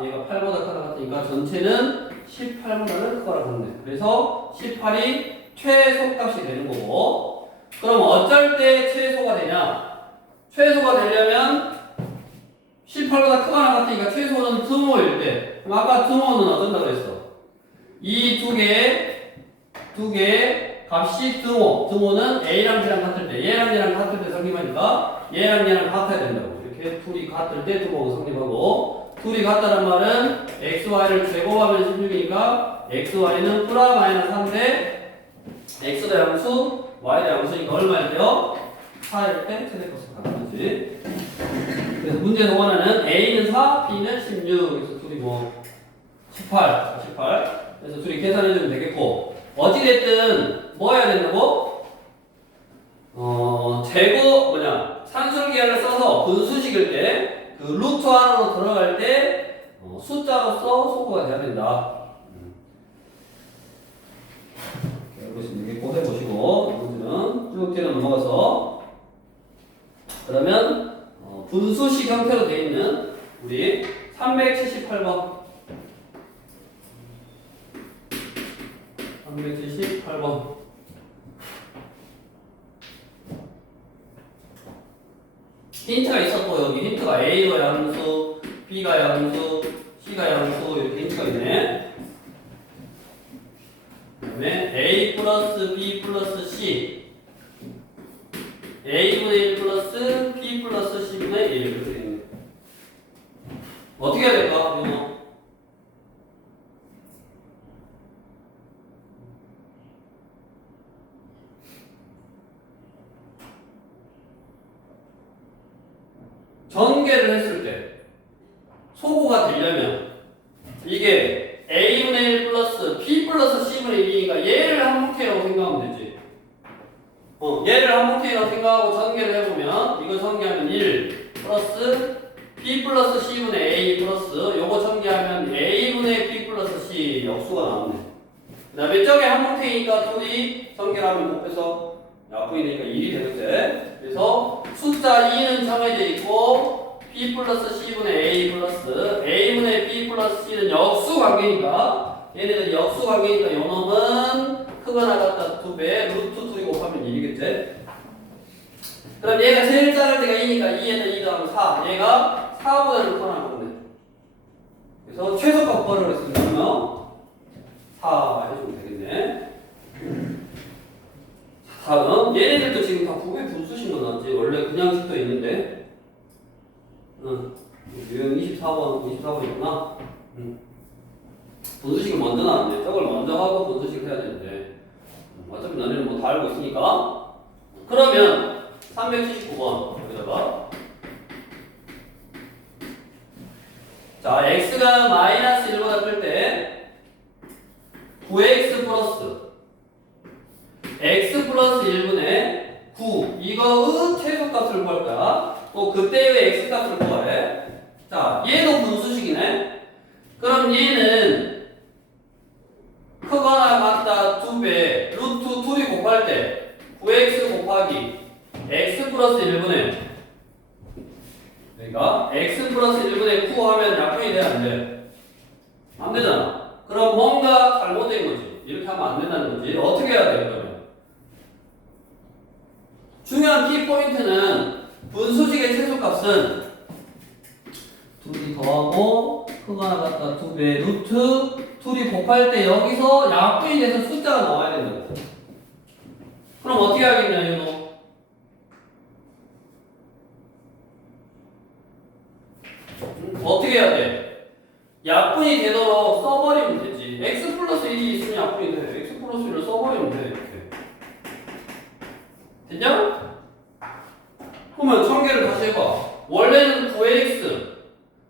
전체는 18보다는 크거나 같네. 그래서 18이 최소값이 되는 거고, 그럼 어쩔 때 최소가 되냐? 최소가 되려면 18보다 크거나 같으니까 최소는 등호일 때. 그럼 아까 등호는 어쩐다고 했어? 이 두 개 값이 등호. 등호는 A랑 B랑 같을 때, 얘랑 얘랑 같을 때 성립하니까 얘랑 얘랑 같아야 된다고. 이렇게 둘이 같을 때 등호가 성립하고, 둘이 같다는 말은 XY를 제곱하면 16이니까 XY는 플라 마이너스 3대 X도 양수, Y도 양수니까 얼마일 때요? 4일 때 최대값을 가능하지. 그래서 문제에서 원하는 A는 4, B는 16. 그래서 둘이 뭐 18. 그래서 둘이 계산해주면 되겠고, 어찌됐든 뭐 해야 된다고? 산술기하를 써서 분수식일 때 그 루트 안으로 들어갈 때 숫자로서 소거가 돼야 된다. 이렇게 꼭 해보시고, 문제는 쭉 뒤로 넘어가서, 그러면 분수식 형태로 되어 있는 우리 378번 힌트가 있었고, 여기 힌트가 A가 양수, B가 양수, C가 양수, 이렇게 힌트가 있네. 그 다음에 A 플러스 B 플러스 C, A분의 1 플러스 B 플러스 C분의 1 이렇게 있네. 어떻게 해야 될까? 이거 전개를 했을 때 소구가 되려면 이게 A분의 1 플러스 B 플러스 C분의 1이니까 얘를 한목회라고 생각하면 되지. 얘를 한목회라고 생각하고 전개를 해보면, 이거 전개하면 1 플러스 B 플러스 C분의 A 플러스, 요거 전개하면 A분의 B 플러스 C 역수가 나오네. 그 다음에 저게 한목회니까 둘이 전개를 하면 곱해서 약분이 되니까 1이 되겠지. 그래서 숫자 2는 정해져 있고, B 플러스 C분의 A 플러스 A분의 B 플러스 C는 역수 관계니까, 얘네들 역수 관계니까 요 놈은 크거나 같다 2배 루트 2이 곱하면 1이겠지. 그럼 얘가 제일 작을 때가 2니까 2에다 2 더하면 4, 얘가 4보다는 크거나 같네. 그래서 최소값 구하라고 했으면 4 해주면 되겠네. 다음, 얘네들도 지금 다 부의 분수식만 나왔지. 원래 그냥 식도 있는데. 유형 24번이구나. 분수식을 먼저 나왔네. 저걸 먼저 하고 분수식을 해야 되는데. 어차피 너네는 뭐 다 알고 있으니까. 그러면 379번 여기다가, 자, x가 마이너스 1보다 클 때 9x 플러스 x 플러스 1분의 9, 이거의 최소값을 구할 거야. 또 그때의 x값을 구하래. 자, 얘도 분수식이네. 그럼 얘는 크거나 같다 2배 루트 2이 곱할 때 9x 곱하기 x 플러스 1분의, 그러니까 x 플러스 1분의 9 하면 약분이 돼, 안 돼? 안 되잖아. 그럼 뭔가 잘못된 거지. 이렇게 하면 안 된다는 거지. 어떻게 해야 돼, 그러면? 중요한 키포인트는 분수식의 최소값은 2이 더하고 크거나 같다 2배 루트 2이 곱할 때 여기서 약분이 돼서 숫자가 나와야 된다. 그럼 어떻게 하겠냐, 이거? 어떻게 해야 돼? 약분이 되도록 써버리면 되지. x 플러스 1이 있으면 약분이 돼. x 플러스 1을 써버리면 돼. 이렇게. 됐냐? 그러면 전개를 다시 해봐. 원래는 9x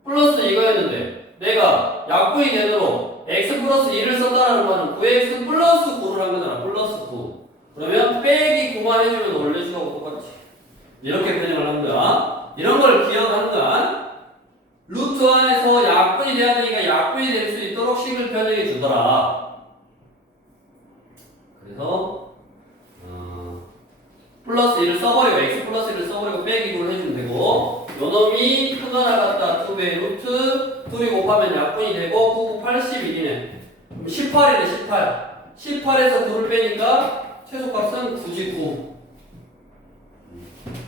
플러스 이거였는데 내가 약분이 되도록 x 플러스 1을 썼다는 말은 9x 플러스 9를 한 거잖아. 플러스 9. 그러면 빼기 9만 해주면 원래 수하고 똑같지. 이렇게 변형을 하는 거야. 이런 걸 기억하는 거야. 루트 안에서 약분이 돼야 되니까 약분이 될 수 있도록 식을 변형해 주더라. 그래서 플러스 1을 써버리고 x 플러스 1을 써버리고 빼기 9를 해주면 되고, 요놈이 크거나 같다 2배 루트 2이 곱하면 약분이 되고 9, 81이네. 그럼 18이네 18. 18에서 9를 빼니까 최소값은 9지 9.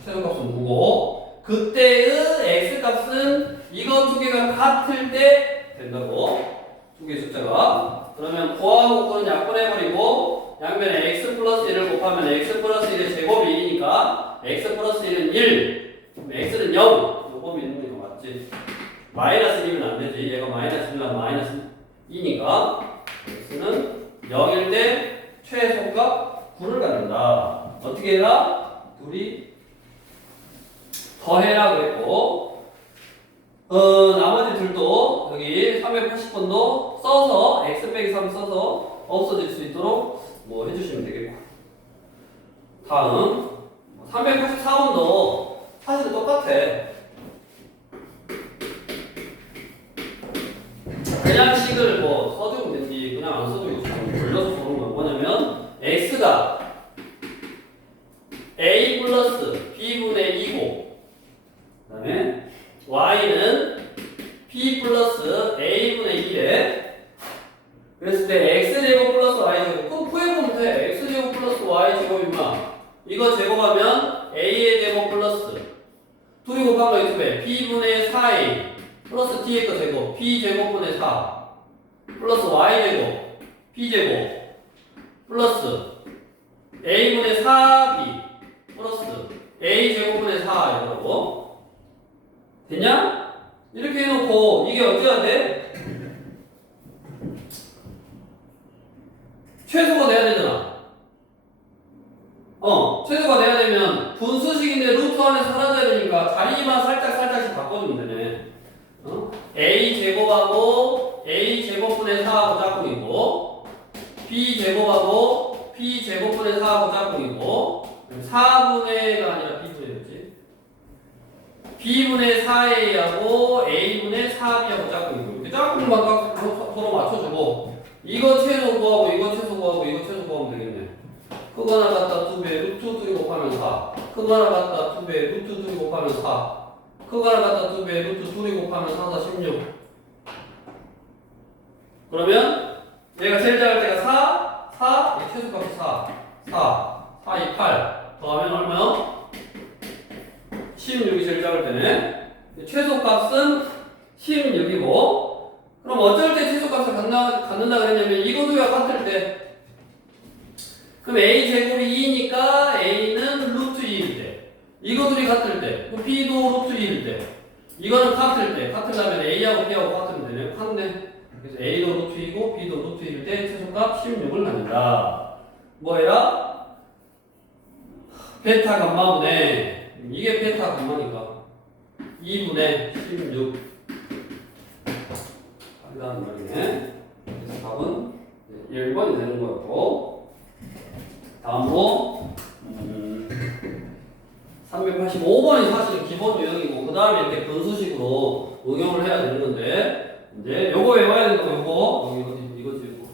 최소값은 9고 그때의 x값은 이거 두 개가 같을 때 된다고. 두 개의 숫자가. 그러면 9하고 9는 약분해버리고 양변에 x 플러스 1을 곱하면 x 플러스 1의 제곱이 1이니까 x 플러스 1은 1. 그럼 x는 0. 요거 믿는 거 맞지? 마이너스 2면 안 되지. 얘가 마이너스 1라 마이너스 2니까 x는 0일 때 최소값 9를 갖는다. 어떻게 해라? 둘이 더해라 그랬고 나머지 둘도 여기 380번도 써서 x 빼기 3 써서 없어질 수 있도록 뭐 해주시면 되겠고 다음 384번도 사실은 똑같아. 그냥 식을 뭐 써주면 되지 그냥 안 써도 돌려서 보는 건 뭐냐면 x가 a 플러스 b분의 2고 그 다음에 y는 b 플러스 a분의 1에 그랬을 때 x제곱 플러스 y제곱 그럼 구해보면 돼. x제곱 플러스 y제곱이면 이거 제곱하면 a의 제곱 플러스 둘이 곱한 거 이렇게 돼. b분의 4a 플러스 t의 거 제곱 b제곱분의 4 플러스 y제곱 b제곱 플러스 a분의 4b 플러스 a제곱분의 4 이거라고 됐냐? 이렇게 해놓고 이게 어찌해야 돼? 최소가 돼야 되잖아. 최소가 돼야 되면 분수식인데 루트 안에 사라져야 되니까 자리만 살짝씩 바꿔주면 되네. a 제곱하고 a 제곱분의 4하고 짝꿍이고 b 제곱하고 b 제곱분의 4하고 짝꿍이고 4분의가 아니라 b분의였지. b분의 4a하고 a분의 4b하고 짝꿍이고 이렇게 짝꿍만 서로 맞춰주고 이거 최소 구하고 이거 최소 구하고 이거 최소 구하면 되겠네. 그거 하나 갖다 2배 루트 2 곱하면 4 그거 하나 갖다 2배 루트 2 곱하면 4 그거 하나 갖다 2배 루트 2 곱하면 4, 4, 16 그러면 얘가 제일 작을 때가 4 얘 최소값이 4 2, 8 더하면 얼마요? 16이 제일 작을 때네. 최소값은 16이고 그럼 어쩔 때 최소값을 갖는다 그랬냐면 이거 두개가 같을 때 그럼 a 제곱이 2니까 a는 루트 2일 때 이거 둘이 같을 때 그럼 b도 루트 2일 때 이거는 같을 때 같으려면 a하고 b하고 같으면 되네. 같네. 그래서 a도 루트 2고 b도 루트 2일 때 최소값 16을 갖는다. 뭐해라? 베타 감마분의 이게 베타 감마니까 2분의 16 이라는 말이네. 그래서 답은 1번이 되는 거였고 다음으로 385번이 사실 기본 유형이고 그 다음에 이렇게 분수식으로 응용을 해야 되는 건데 이제 요거 외워야 되는 거 요거 이거지 이거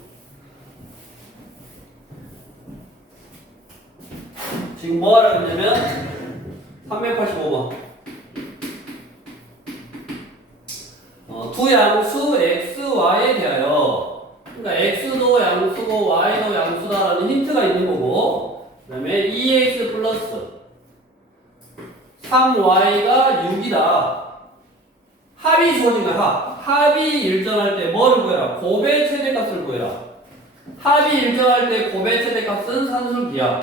지금 뭐 하라 그러냐면 385번 두 양수 x, y에 대하여 그러니까 x도 양수고 y도 양수다라는 힌트가 있는 거고 그 다음에 2x 플러스 3y가 6이다. 합이 주어진 거야. 합이 일정할 때 뭐를 구해라? 곱의 최대값을 구해라. 합이 일정할 때 곱의 최대값은 산술비야.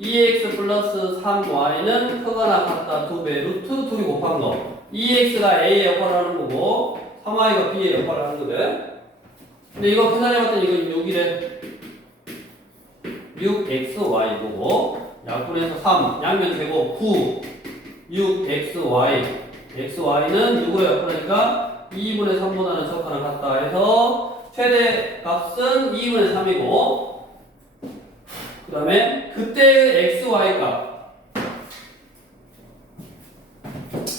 2x 플러스 3y는 크거나 같다 2배 루트 2이 곱한 거 2x가 a의 역할을 하는 거고 3y가 b의 역할을 하는 거거든. 근데 이거 계산해봤더니 이건 6이래. 6xy 보고 약분해서 3 양면 제곱 9 6xy xy는 6으로 약분하니까 2분의 3보다는 적하나 같다 해서 최대 값은 2분의 3이고 그 다음에 그때의 xy 값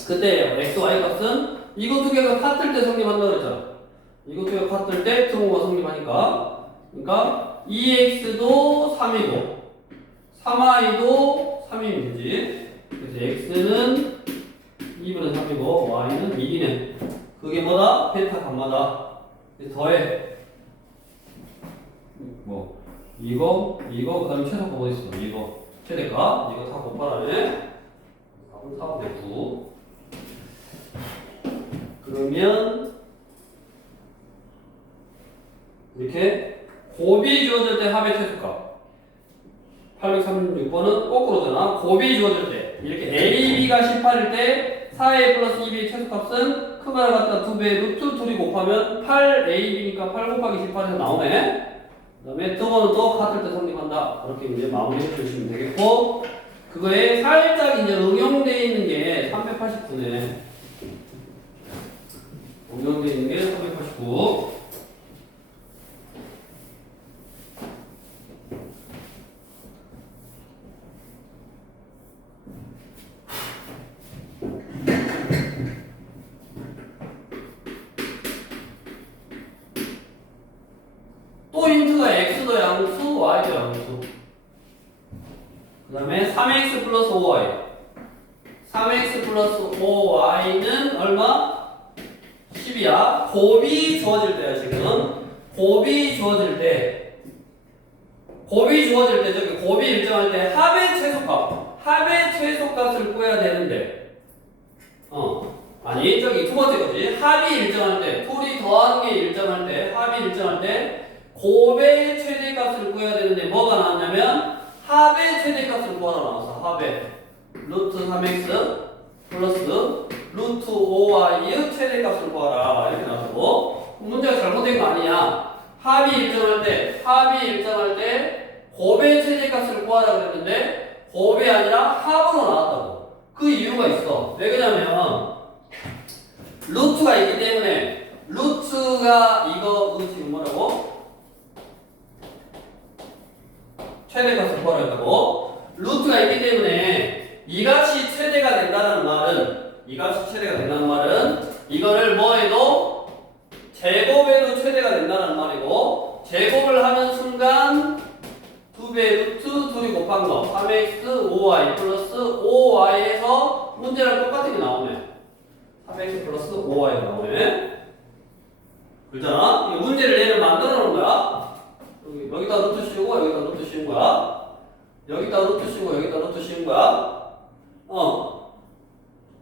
그때 xy 값은 이거 두 개가 같을 때 성립한다 그랬잖아. 이거 두 개가 같을 때 등호가 성립하니까 그러니까 2x도 3이고 3y도 3이면 되지. 그래서 x는 2분의 3이고 y는 1이네. 그게 뭐다? 베타 감마다. 더해. 이거, 그 다음에 최소값 어디 있어? 이거. 최대값. 이거 다 곱하라네. 답은 4분의 9. 그러면, 이렇게 곱이 주어질 때 합의 최소값. 836번은 거꾸로잖아. 곱이 주어질 때. 이렇게 AB가 18일 때 4A 플러스 2B의 최소값은 크거나 같다 2배의 루트 2이 곱하면 8AB니까 8 곱하기 18에서 나오네. 그 다음에 두 번은 또 같을 때 성립한다. 그렇게 이제 마무리 해주시면 되겠고, 그거에 살짝 이제 응용되어 있는 게 389네. 응용되어 있는 게 389. 또 힌트가 x도 양수, y도 양수. 그 다음에 3x 플러스 5y. 3x 플러스 5y는 얼마? 10이야. 곱이 주어질 때야, 지금. 곱이 주어질 때. 저기 곱이 일정할 때 합의 최소값. 합의 최소값을 구해야 되는데. 아니, 저기 두 번째 거지. 합이 일정할 때, 둘이 더하는 게 일정할 때, 합이 일정할 때, 곱의 최대값을 구해야 되는데 뭐가 나왔냐면 합의 최대값을 구하라 나왔어. 합의 루트 3x 플러스 루트 5y의 최대값을 구하라 이렇게 나왔고, 문제가 잘못된 거 아니야. 합이 일정할 때 곱의 최대값을 구하라 그랬는데 곱이 아니라 합으로 나왔다고. 그 이유가 있어. 왜 그러냐면 루트가 있기 때문에. 루트가 이거 지금 뭐라고? 최대값을 구하라 했다고. 루트가 있기 때문에 이 값이 최대가 된다는 말은 이거를 뭐 해도 제곱해도 최대가 된다는 말이고, 제곱을 하는 순간 2배 루트 2이 곱한 거 3x 5y 플러스 5y에서 문제랑 똑같은 게 나오네. 3x 플러스 5y가 나오네. 그렇잖아? 이 문제를 얘를 만들어 놓은 거야. 여기다 루트 씌우고 여기다 루트 씌운 거야. 여기다 루트 씌우고 여기다 루트 씌운 거야.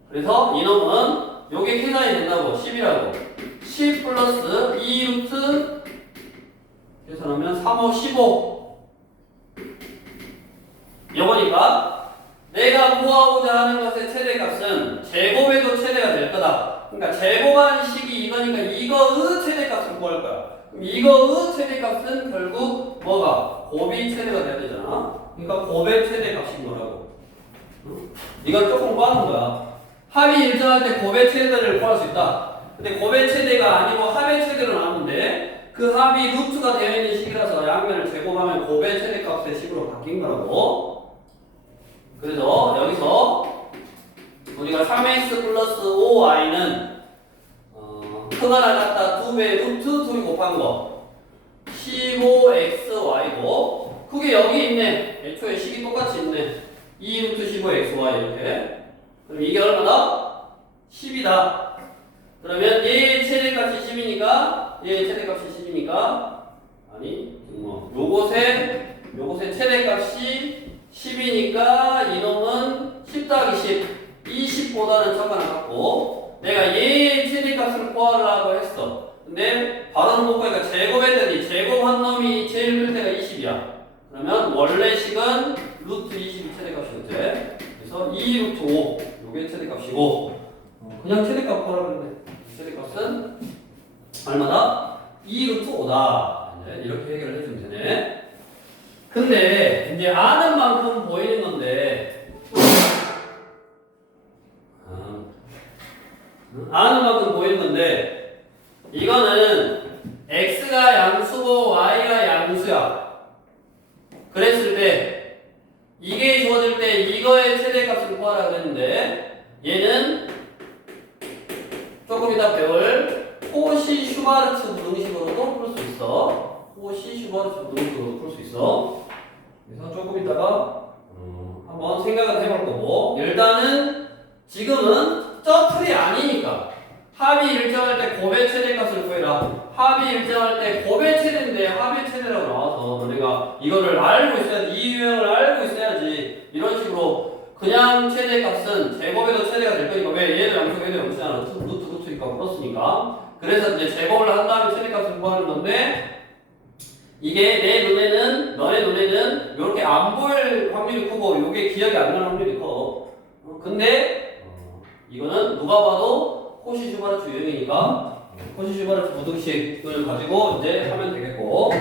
그래서 이놈은 요게 계산이 된다고. 10이라고. 10 플러스 2 루트 계산하면 3, 5, 15. 요거니까 내가 구하고자 하는 것의 최대값은 제곱에도 최대가 될 거다. 그러니까 제곱한 식이 이거니까 이거의 최대값을 구할 거야. 그럼 이거의 최대값은 결국 뭐가? 곱이 최대가 돼야 되잖아. 그러니까 곱의 최대값인 거라고. 이걸 조금 빠는 거야. 합이 일정할 때 곱의 최대를 구할 수 있다. 근데 곱의 최대가 아니고 합의 최대로 나오는데 그 합이 루트가 되어 있는 식이라서 양면을 제곱하면 곱의 최대값의 식으로 바뀐 거라고. 그래서 여기서 우리가 3x 플러스 5y는 크거나 같다 2배 루트 2이 곱한 거 15xy고, 그게 여기 있네. 애초에 식이 똑같이 있네. 2 루트 15xy 이렇게. 그럼 이게 얼마다? 10이다. 그러면 얘의 최대값이 10이니까 아니 요것의 최대값이 10이니까 이놈은 10 더하기 10 20보다는 적어나 갖고 내가 얘의 최대값을 구하려고 했어. 근데 바로는 못 구하니까 제곱했더니 제곱한 놈이 제일 클 때가 20이야. 그러면 원래 식은 루트 20이 최대값이었지. 그래서 2 루트 5 요게 최대값이고, 그냥 최대값 구하라고 했는데 최대값은 얼마다? 2 루트 5다. 이렇게 해결을 해주면 되네. 근데 이제 아는 만큼 보이는 건데, 이거는 x가 양수고 y가 양수야. 그랬을 때 이게 주어질 때 이거의 최대값을 구하라 그랬는데, 얘는 조금 이따 배울 코시 슈바르츠 부등식으로도 풀 수 있어. 코시 슈바르츠 부등식으로도 풀 수 있어. 그래서 조금 이따가 한번 생각을 해볼 거고, 일단은 지금은 저 틀이 아니니까 합이 일정할 때 곱의 최대값을 구해라. 합이 일정할 때 곱의 최대인데 합의 최대라고 나와서 너네가 되니까 이거를 알고 있어야지. 이 유형을 알고 있어야지. 이런 식으로 그냥 최대값은 제곱에도 최대가 될 거니까 왜 얘도 양수 얘도 양수잖아. 루트니까 플러스니까. 그래서 이제 제곱을 한 다음에 최대값을 구하는 건데 이게 내 눈에는 너네 눈에는 이렇게 안 보일 확률이 크고 이게 기억이 안 나는 확률이 커. 근데 이거는 누가 봐도 코시-슈바르트 유형이니까 코시-슈바르트 부등식을 가지고 이제 하면 되겠고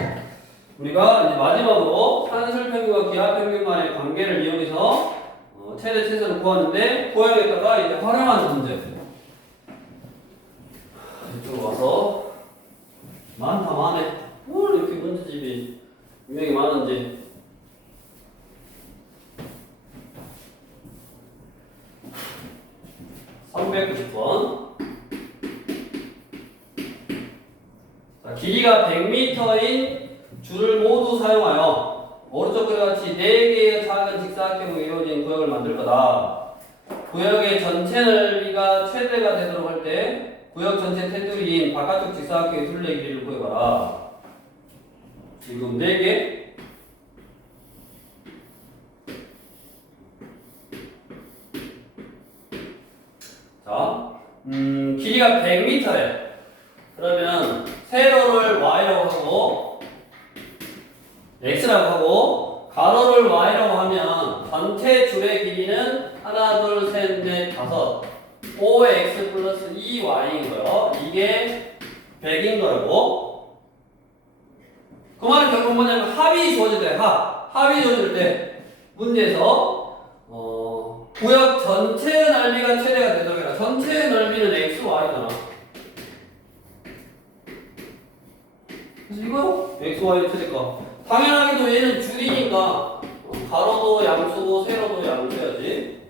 우리가 이제 마지막으로 산술 평균과 기하 평균 간의 관계를 이용해서 최대 최소를 구하는데 구하겠다가 이제 활용하는 문제. 이쪽으로 와서 많다 많네. 뭘 이렇게 문제집이 유형이 많은지. (390번) 자, 길이가 100m인 줄을 모두 사용하여 오른쪽 그와 같이 4개의 작은 직사각형으로 이루어진 구역을 만들 거다. 구역의 전체 넓이가 최대가 되도록 할 때 구역 전체 테두리인 바깥쪽 직사각형의 둘레 길이를 구해봐라. 지금 4개. 자, 길이가 100m래. 그러면 세로를 y라고 하고 x라고 하고 가로를 y라고 하면 전체 줄의 길이는 하나, 둘, 셋, 넷, 다섯 5x 플러스 2y인 거예요. 이게 100인 거라고. 그 말은 결국 뭐냐면 합이 주어질 때 합이 주어질 때 문제에서 구역 전체 넓이가 최대가 되도록 해라. 전체 넓이는 x, y잖아. 그래서 이거 x, y 최대가. 당연하게도 얘는 줄이니까 가로도 양수고 세로도 양수야지.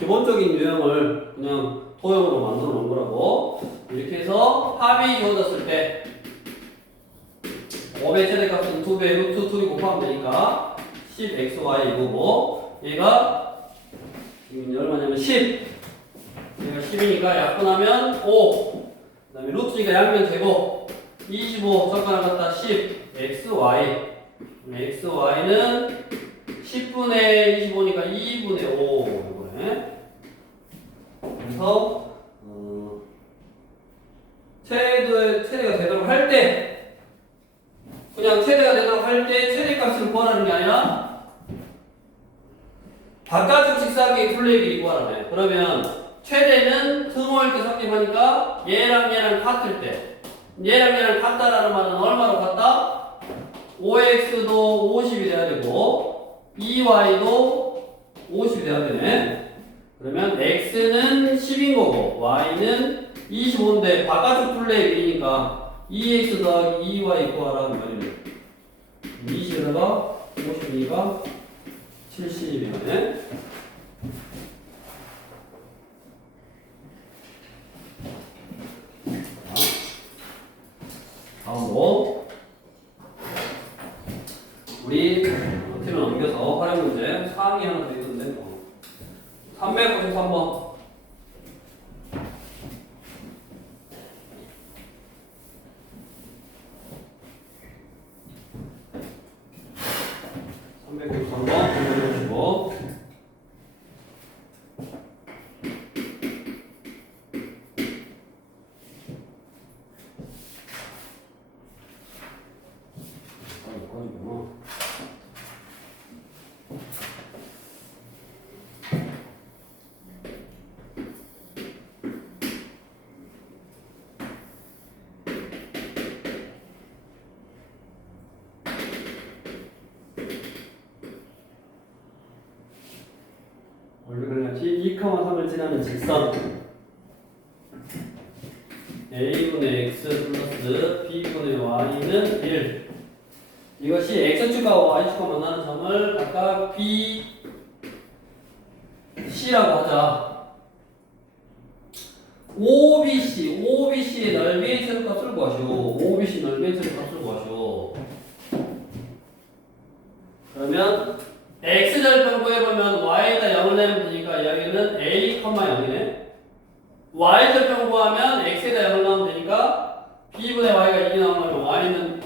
기본적인 유형을 그냥 도형으로 만들어 놓은 거라고. 이렇게 해서 합이 주어졌을 때 5의 최대값은 2배 루트 2이 곱하면 되니까 10xy 이거고 얘가 지금 얼마냐면 10 얘가 10이니까 약분하면 5 그 다음에 루트니까 양면 제곱 25 섞어 나갔다 10 xy xy는 10분의 25니까 2분의 5 이거네. 그래서 최대가 되도록 할 때 그냥 최대가 되도록 할 때 최대값을 구하라는 게 아니라 바깥쪽 직사각형의 둘레의 길이 구하라네. 그러면 최대는 등호일 때 삭제하니까 얘랑 같을 때 얘랑 같다라는 말은 얼마로 같다? 5x도 50이 돼야 되고 2y도 50이 돼야 되네. 그러면 x는 10인 거고 y는 25인데 바깥쪽 둘레의 길이니까 2x 더하기 2y 구하라는 말이네. 20에다가 50이니까 70이네. 다음으로 우리 팀을 넘겨서 활용 문제 상위 하나 더 있던데 393번. 원래 그래야지 2,3을 지나는 직선 a분의 x 플러스 b분의 y는 1. 이것이 x축과 y축과 만나는 점을 각각 b, c라고 하자. OBC의 넓이의 최소값을 구하시오. OBC 넓이의 최소값을 구하시오. 그러면 x절편 구해보면 y에다 0을 내면 되니까 여기는 a, 0이네. y절편 구하면 x에다 0을 넣으면 되니까 b분의 y가 2 나오면 y는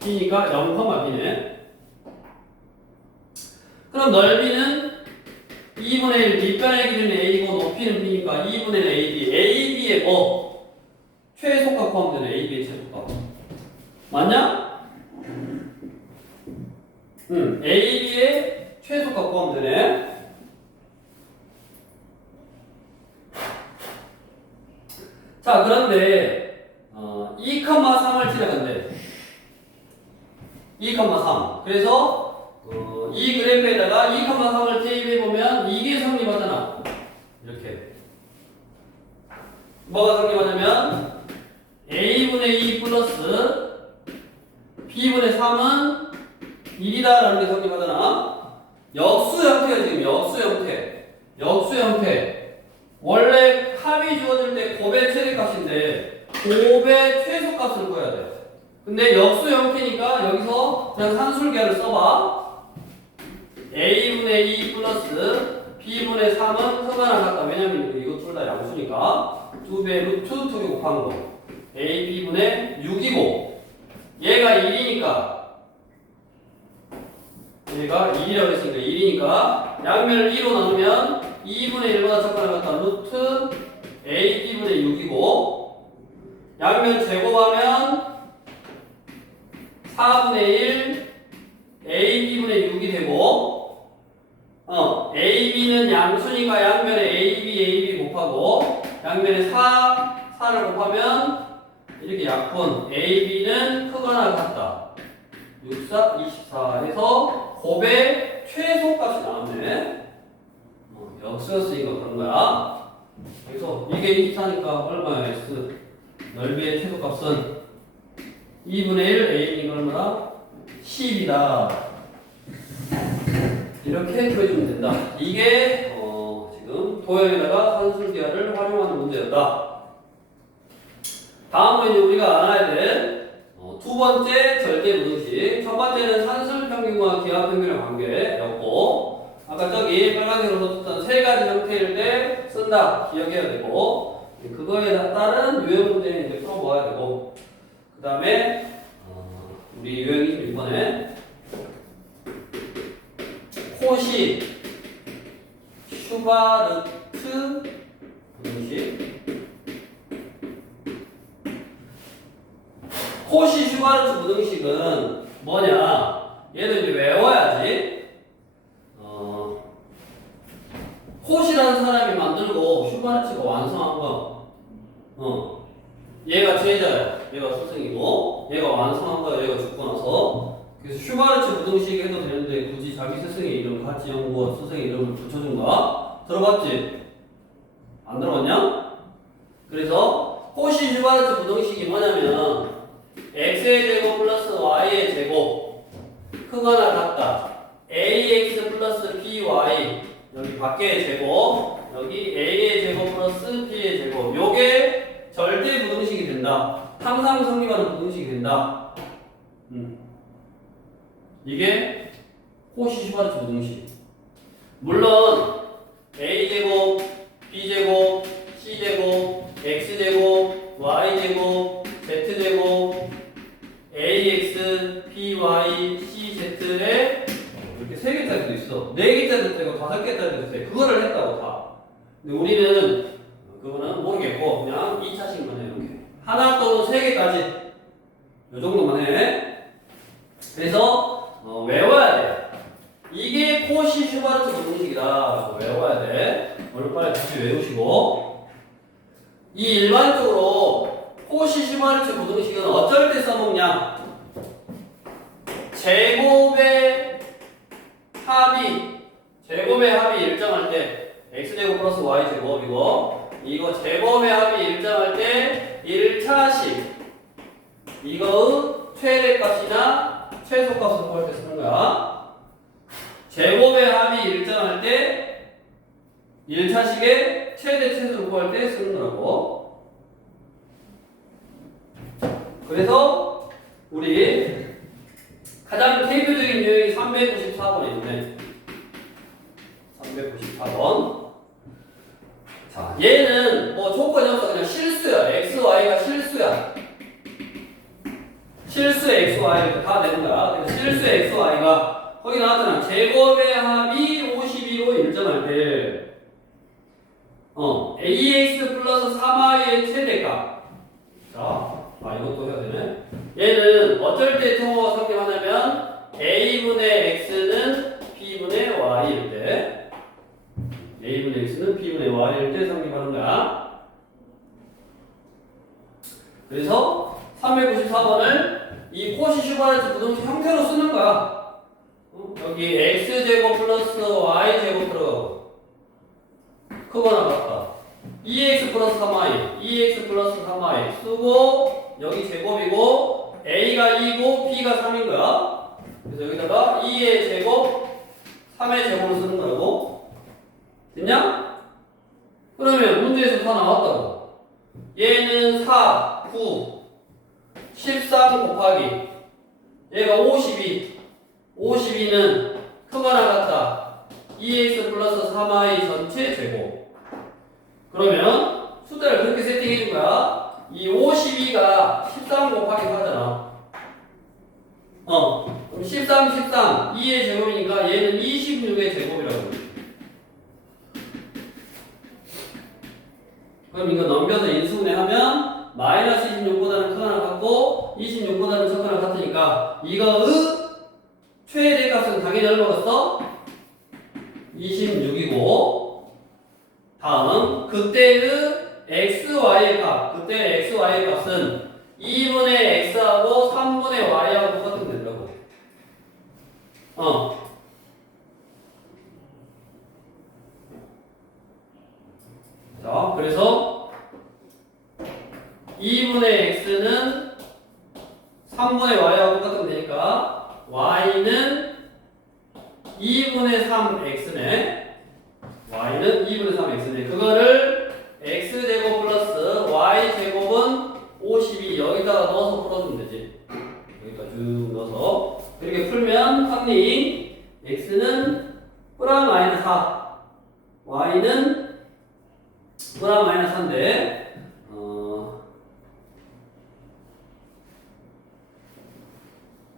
b니까 0, b네. 그럼 넓이는 2분의 1, 밑변의 기준이 a고 높이는 b니까 2분의 1 ab. ab의 뭐? 최소값 구하면 되네. ab의 최소값. 맞냐? ab의 최소값 구하면 되네. 자, 그런데 2,3을 칠해간대. 2,3. 그래서 이 그래프에다가 2,3을 대입해보면 이게 성립하잖아. 이렇게. 뭐가 성립하냐면 a분의 2 플러스 b분의 3은 1이다 라는 게 성립하잖아. 역수 형태야 지금. 역수 형태. 역수 형태. 원래 합이 주어질 때 곱의 최대값인데 곱의 최소값을 구해야 돼. 근데 역수 형태니까 여기서 그냥 산술계를 써봐. a분의 2 플러스 b분의 3은 흡하나 같다. 왜냐면 이거 둘 다 양수니까 2배 루트 2개 곱한 거. ab분의 6이고 얘가 1이니까 얘가 1이라고 했으니까 1이니까 양면을 2로 나누면 2분의 1보다 작거나 같다. 루트 ab분의 6이고 양면 제곱하면 4분의 1 ab분의 6이 되고 ab는 양수니까 양면에 ab 곱하고 양면에 4를 곱하면 이렇게 약분 ab는 크거나 같다. 6, 4, 24 해서 곱의 최소값이 나왔네. 역수였으니까 그런 거야. 그래서 이게 24니까 얼마야? S 넓이의 최소값은 2분의 1 a니까 얼마나? 10이다. 이렇게 구해주면 된다. 이게 지금 도형에다가 산술기하를 활용하는 문제였다. 다음으로 이제 우리가 알아야 될 두 번째 절대부등식. 첫 번째는 산술평균과 기하평균의 관계였고 아까 저기 빨간색으로 썼던 세 가지 형태일 때 쓴다. 기억해야 되고 그거에 따른 유형 문제는 이제 풀어보아야 되고 그 다음에 우리 유형 26번에 코시 슈바르트 부등식. 코시 슈바르트 부등식은 뭐냐? 얘도 이제 외워야지. 코시라는 사람이 만들고 슈바르트가 완성한 거. 얘가 제자야. 얘가 스승이고 얘가 완성한 거야. 얘가 죽고 나서. 그래서 슈바르트 부등식 해도 되는데 굳이 자기 스승의 이름 같이 연구한 스승의 이름을 붙여준 거야. 들어봤지? 안 들어봤냐? 그래서 코시 슈바르트 부등식이 뭐냐면 x의 제곱 플러스 y의 제곱 크거나 같다. ax 플러스 by 여기 밖의 제곱 여기 a의 제곱 플러스 b의 제곱 요게 절대 부등식이 된다. 항상 성립하는 부등식이 된다. 이게 코시 슈바르트 부등식. 물론 a제곱 b제곱 c제곱 x제곱 y제곱 z제곱 ax, by, cz에 이렇게 3개짜리도 있어. 4개짜리도 있고 5개짜리도 있어. 그거를 했다고 다. 근데 우리는 그거는 모르겠고 그냥 2차식만 해. 이렇게 하나 또는 3개까지 요 정도만 해. 그래서 외워야 돼. 이게 코시 슈바르트 부등식이다. 외워야 돼. 오늘 빨리 다시 외우시고 이 일반적으로 코시 슈바르트 부등식은 어쩔 때 써먹냐? 제곱의 합이 일정할 때 x제곱 플러스 y제곱 이거 제곱의 합이 일정할 때 1차식 이거의 최대값이나 최소값을 구할 때 쓰는 거야. 제곱의 합이 일정할 때 1차식의 최대 최소를 구할 때 쓰는 거라고. 그래서 우리 가장 대표적인 유형이 394번인데 394번. 자, 얘는 뭐 조건이 없어. 그냥 실수야. x, y가 실수야. 실수의 x, y 다 되는 거야. 그래서 실수의 x, y가 거기 나왔잖아. 제곱의 합이 52로 일정할 때 ax 플러스 3i의 최대값. 자, 이것도 해야 되네. 얘는 어쩔 때 성립하냐면 a분의 x는 b분의 y일 때 a분의 x는 b분의 y일 때 성립하는 거야. 그래서 394번을 이 코시 슈바르트 부등식 형태로 쓰는 거야. 여기 x제곱 플러스 y제곱 들어가고 크거나 같다. 2x 플러스 3y, 2x 플러스 3y 쓰고 여기 제곱이고 a가 2고 b가 3인 거야. 그래서 여기다가 2의 제곱, 3의 제곱을 쓰는 거라고. 됐냐? 그러면 문제에서 다 나왔다고. 얘는 4, 9, 13 곱하기 얘가 52, 52는 크거나 같다. 2x 플러스 3y 전체 제곱. 그러면 숫자를 그렇게 세팅해 준 거야. 이 52가 13 곱하기 4잖아. 그럼 13, 13, 2의 제곱이니까 얘는 26의 제곱이라고. 그럼 이거 넘겨서 인수분해하면 마이너스 26보다는 크거나 같고 26보다는 적거나 같으니까 이거의 최대값은 당연히 얼마겠어? 26이고 다음 그때의 xy의 값, 그때 xy의 값은 2분의 x하고 3분의 y하고 똑같으면 된다고. 자, 그래서 2분의 x는 3분의 y하고 똑같으면 되니까 y는 2분의 3x네. y는 2분의 3x네. 그거를 x제곱 플러스 y제곱은 52 여기다가 넣어서 풀어주면 되지. 여기다 쭉 넣어서 이렇게 풀면 합리 x는 플러스 마이너스 4 y는 플러스 마이너스 4인데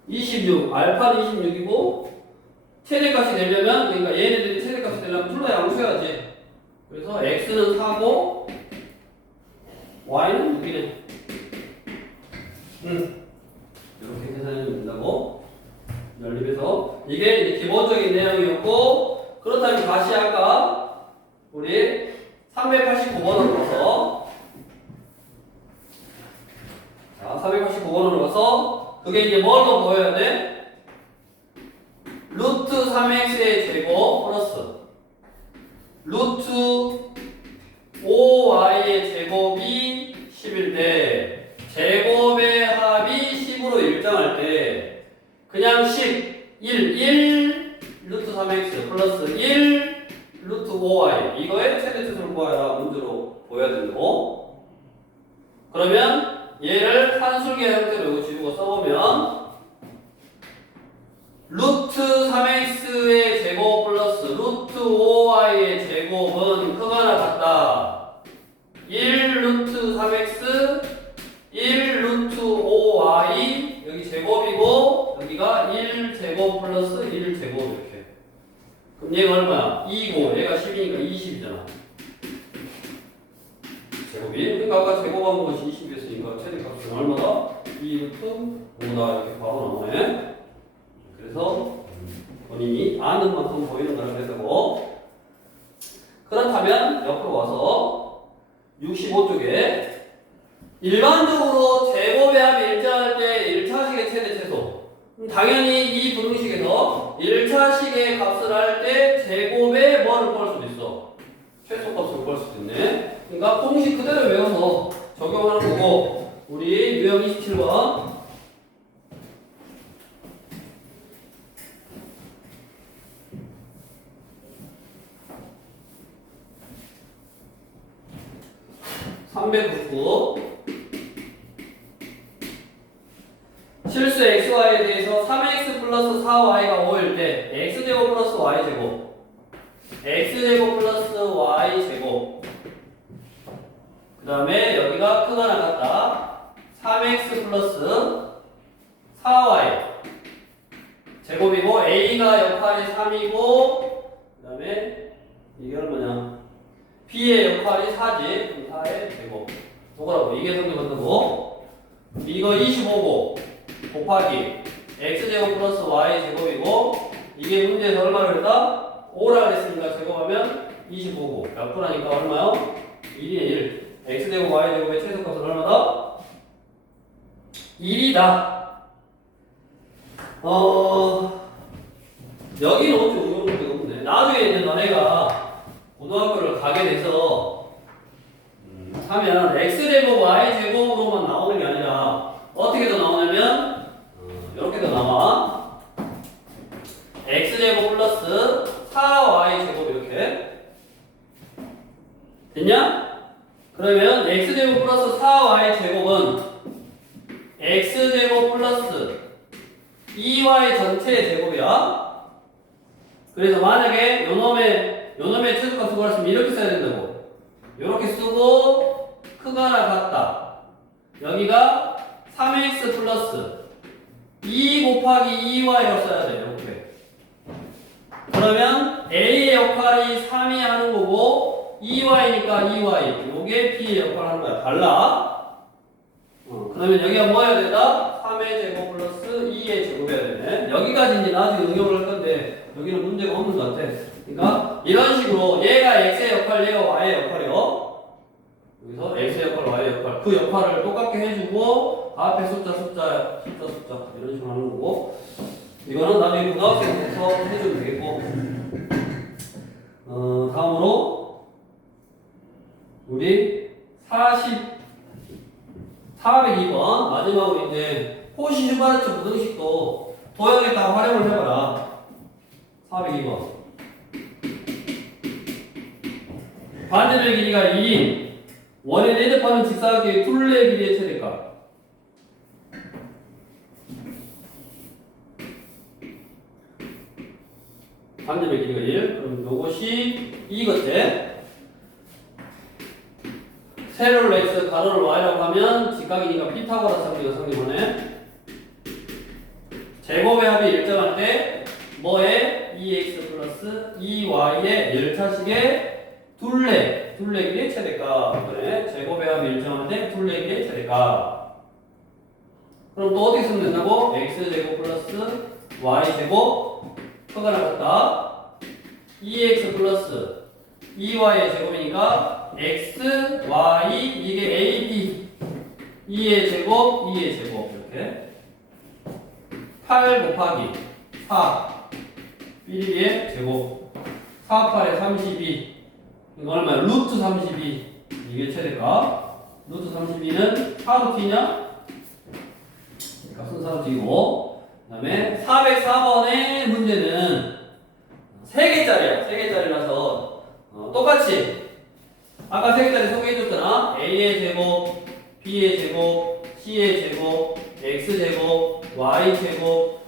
26 알파는 26이고 최대값이 되려면 그러니까 얘네들이 최대값이 되려면 둘러 양수해야지. 그래서 x는 4고 y는 6이네. 이렇게 계산해주면 된다고. 연립해서 이게 이제 기본적인 내용이었고 그렇다면 다시 아까 우리 389번으로 가서 자 389번으로 가서 그게 이제 뭘로 보여야 돼? 루트 3x의 제곱 플러스 루트 5y의 제곱이 10일 때 제곱의 합이 10으로 일정할 때 그냥 10, 1 루트 3x 플러스 1 루트 5y 이거의 최대뜻을 구하라 문제로 보여야 된다고. 그러면 얘를 산술계 형태로 지우고 써보면 루트 3x의 제곱 플러스 루트 5y의 제곱은 크거나 같다. 1 루트 3x 1 루트 5y 여기 제곱이고 여기가 1 제곱 플러스 1 제곱 이렇게. 그럼 얘가 얼마야? 2고 얘가 10이니까 20이잖아. 제곱이. 그러니까 아까 제곱한 것이 20이었으니까 최대값은 얼마다? 2 루트 5다 이렇게 바로 나오네. 그래서 본인이 아는 만큼 보이는 거라고 해서 그렇다면 옆으로 와서 65쪽에 일반적으로 제곱의 합이 일정할 때 1차식의 최대 최소 당연히 이 부등식에서 1차식의 값을 할 때 제곱의 뭐를 구할 수도 있어. 최소값을 구할 수도 있네. 그러니까 공식 그대로 외워서 적용하는 거고 우리 유형 27번 399 실수 xy에 대해서 3x 플러스 4y가 5일 때 x제곱 플러스 y제곱 x제곱 플러스 y제곱 그 다음에 여기가 크거나 같다 3x 플러스 4y 제곱이고 a A가 역할이 3이고 그 다음에 이게 얼마냐 B의 역할이 4지. 그럼 4의 제곱 요거라고. 이게 성립한다고. 이거 25고 곱하기 x제곱 플러스 y제곱이고 이게 문제에서 얼마를 했다? 5라 그랬으니까 제곱하면 25고 약분하니까 얼마요? 1이 1. x제곱 y제곱의 최소값은 얼마다? 1이다. 여기는 어떻게 어려운 게 없네. 나중에 이제 너네가 고등학교를 가게 돼서 하면 x제곱 y제곱으로만 나오는 게 아니라 어떻게 더 나오냐면 이렇게 더 나와. x제곱 플러스 4y제곱 이렇게 됐냐? 그러면 x제곱 플러스 4y제곱은 x제곱 플러스 2y 전체의 제곱이야. 그래서 만약에 요놈의 최소값 구하랬으면 이렇게 써야 된다고. 이렇게 쓰고 크거나 같다. 여기가 3x 플러스 2 곱하기 2y라고 써야 돼. 이렇게. 그러면 a의 역할이 3이 하는 거고 2y니까 2y. 요게 b의 역할을 하는 거야. 달라. 그러면 여기가 뭐 해야 된다? 3의 제곱 플러스 2의 제곱 해야 되네. 여기까지 이제 나중에 응용을 할 건데 여기는 문제가 없는 것 같아. 그러니까 이런 식으로 얘가 x의 역할, 얘가 y의 역할이요. 여기서 x의 역할, y의 역할 그 역할을 똑같게 해주고 앞에 숫자 이런 식으로 하는 거고 이거는 나중에 고등학생 돼서 해주면 되겠고 다음으로 우리 402번 마지막으로 이제 호시 슈바르츠 무등식도 도형에다가 활용을 해봐라. 402번 반지름의 길이가 2인 원의 대접하는 직사각형의 둘레 길이의 최대값. 반지름의 길이가 1. 그럼 요것이 이것째 세로를 x, 가로를 y라고 하면 직각이니까 피타고라스 정리가 성립하네. 제곱의 합이 일정할 때 뭐에 2x 플러스 2y의 열차식의 둘레 길이의 최대값. 그래. 제곱의 합이 일정할 때 둘레 길이의 최대값. 그럼 또 어떻게 쓰면 된다고? x제곱 플러스 y제곱 크거나 같다 2x 플러스 2y의 제곱이니까 x, y 이게 a, b 2의 제곱, 2의 제곱 이렇게 8 곱하기 4 1의 제곱 4, 8에 32 이거 얼마야? 루트 32 이게 최대값. 루트 32는 4루트냐? 값은 4루트이고 그 다음에 404번의 문제는 3개짜리야. 3개짜리라서 똑같이 아까 3개짜리 소개해줬잖아. a의 제곱, b의 제곱, c의 제곱, x제곱, y제곱,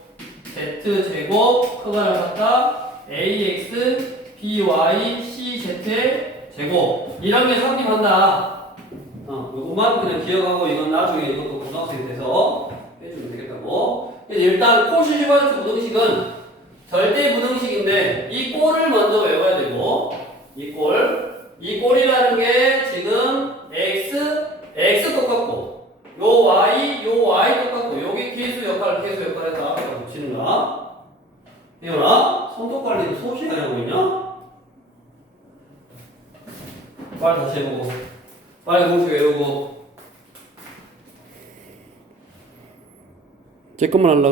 z제곱 크거나 같다 ax, by, cz 제곱 이런 게 성립한다. 요것만 그냥 기억하고 이건 나중에 이것도 고등학생 돼서 해주면 되겠다고. 일단 코시-슈바르츠 무등식은 절대 무등식인데 이 꼴을 먼저 외워야 되고 이 꼴이라는 게 지금 x 똑같고 요 y 똑같고 요게 계수 역할에서 앞에다 붙이는 거야. 태연아 손톱 관리는 수업 시간에 하고 있냐? 빨리 다시 해보고 빨리 공식 외우고 제 것만 하려고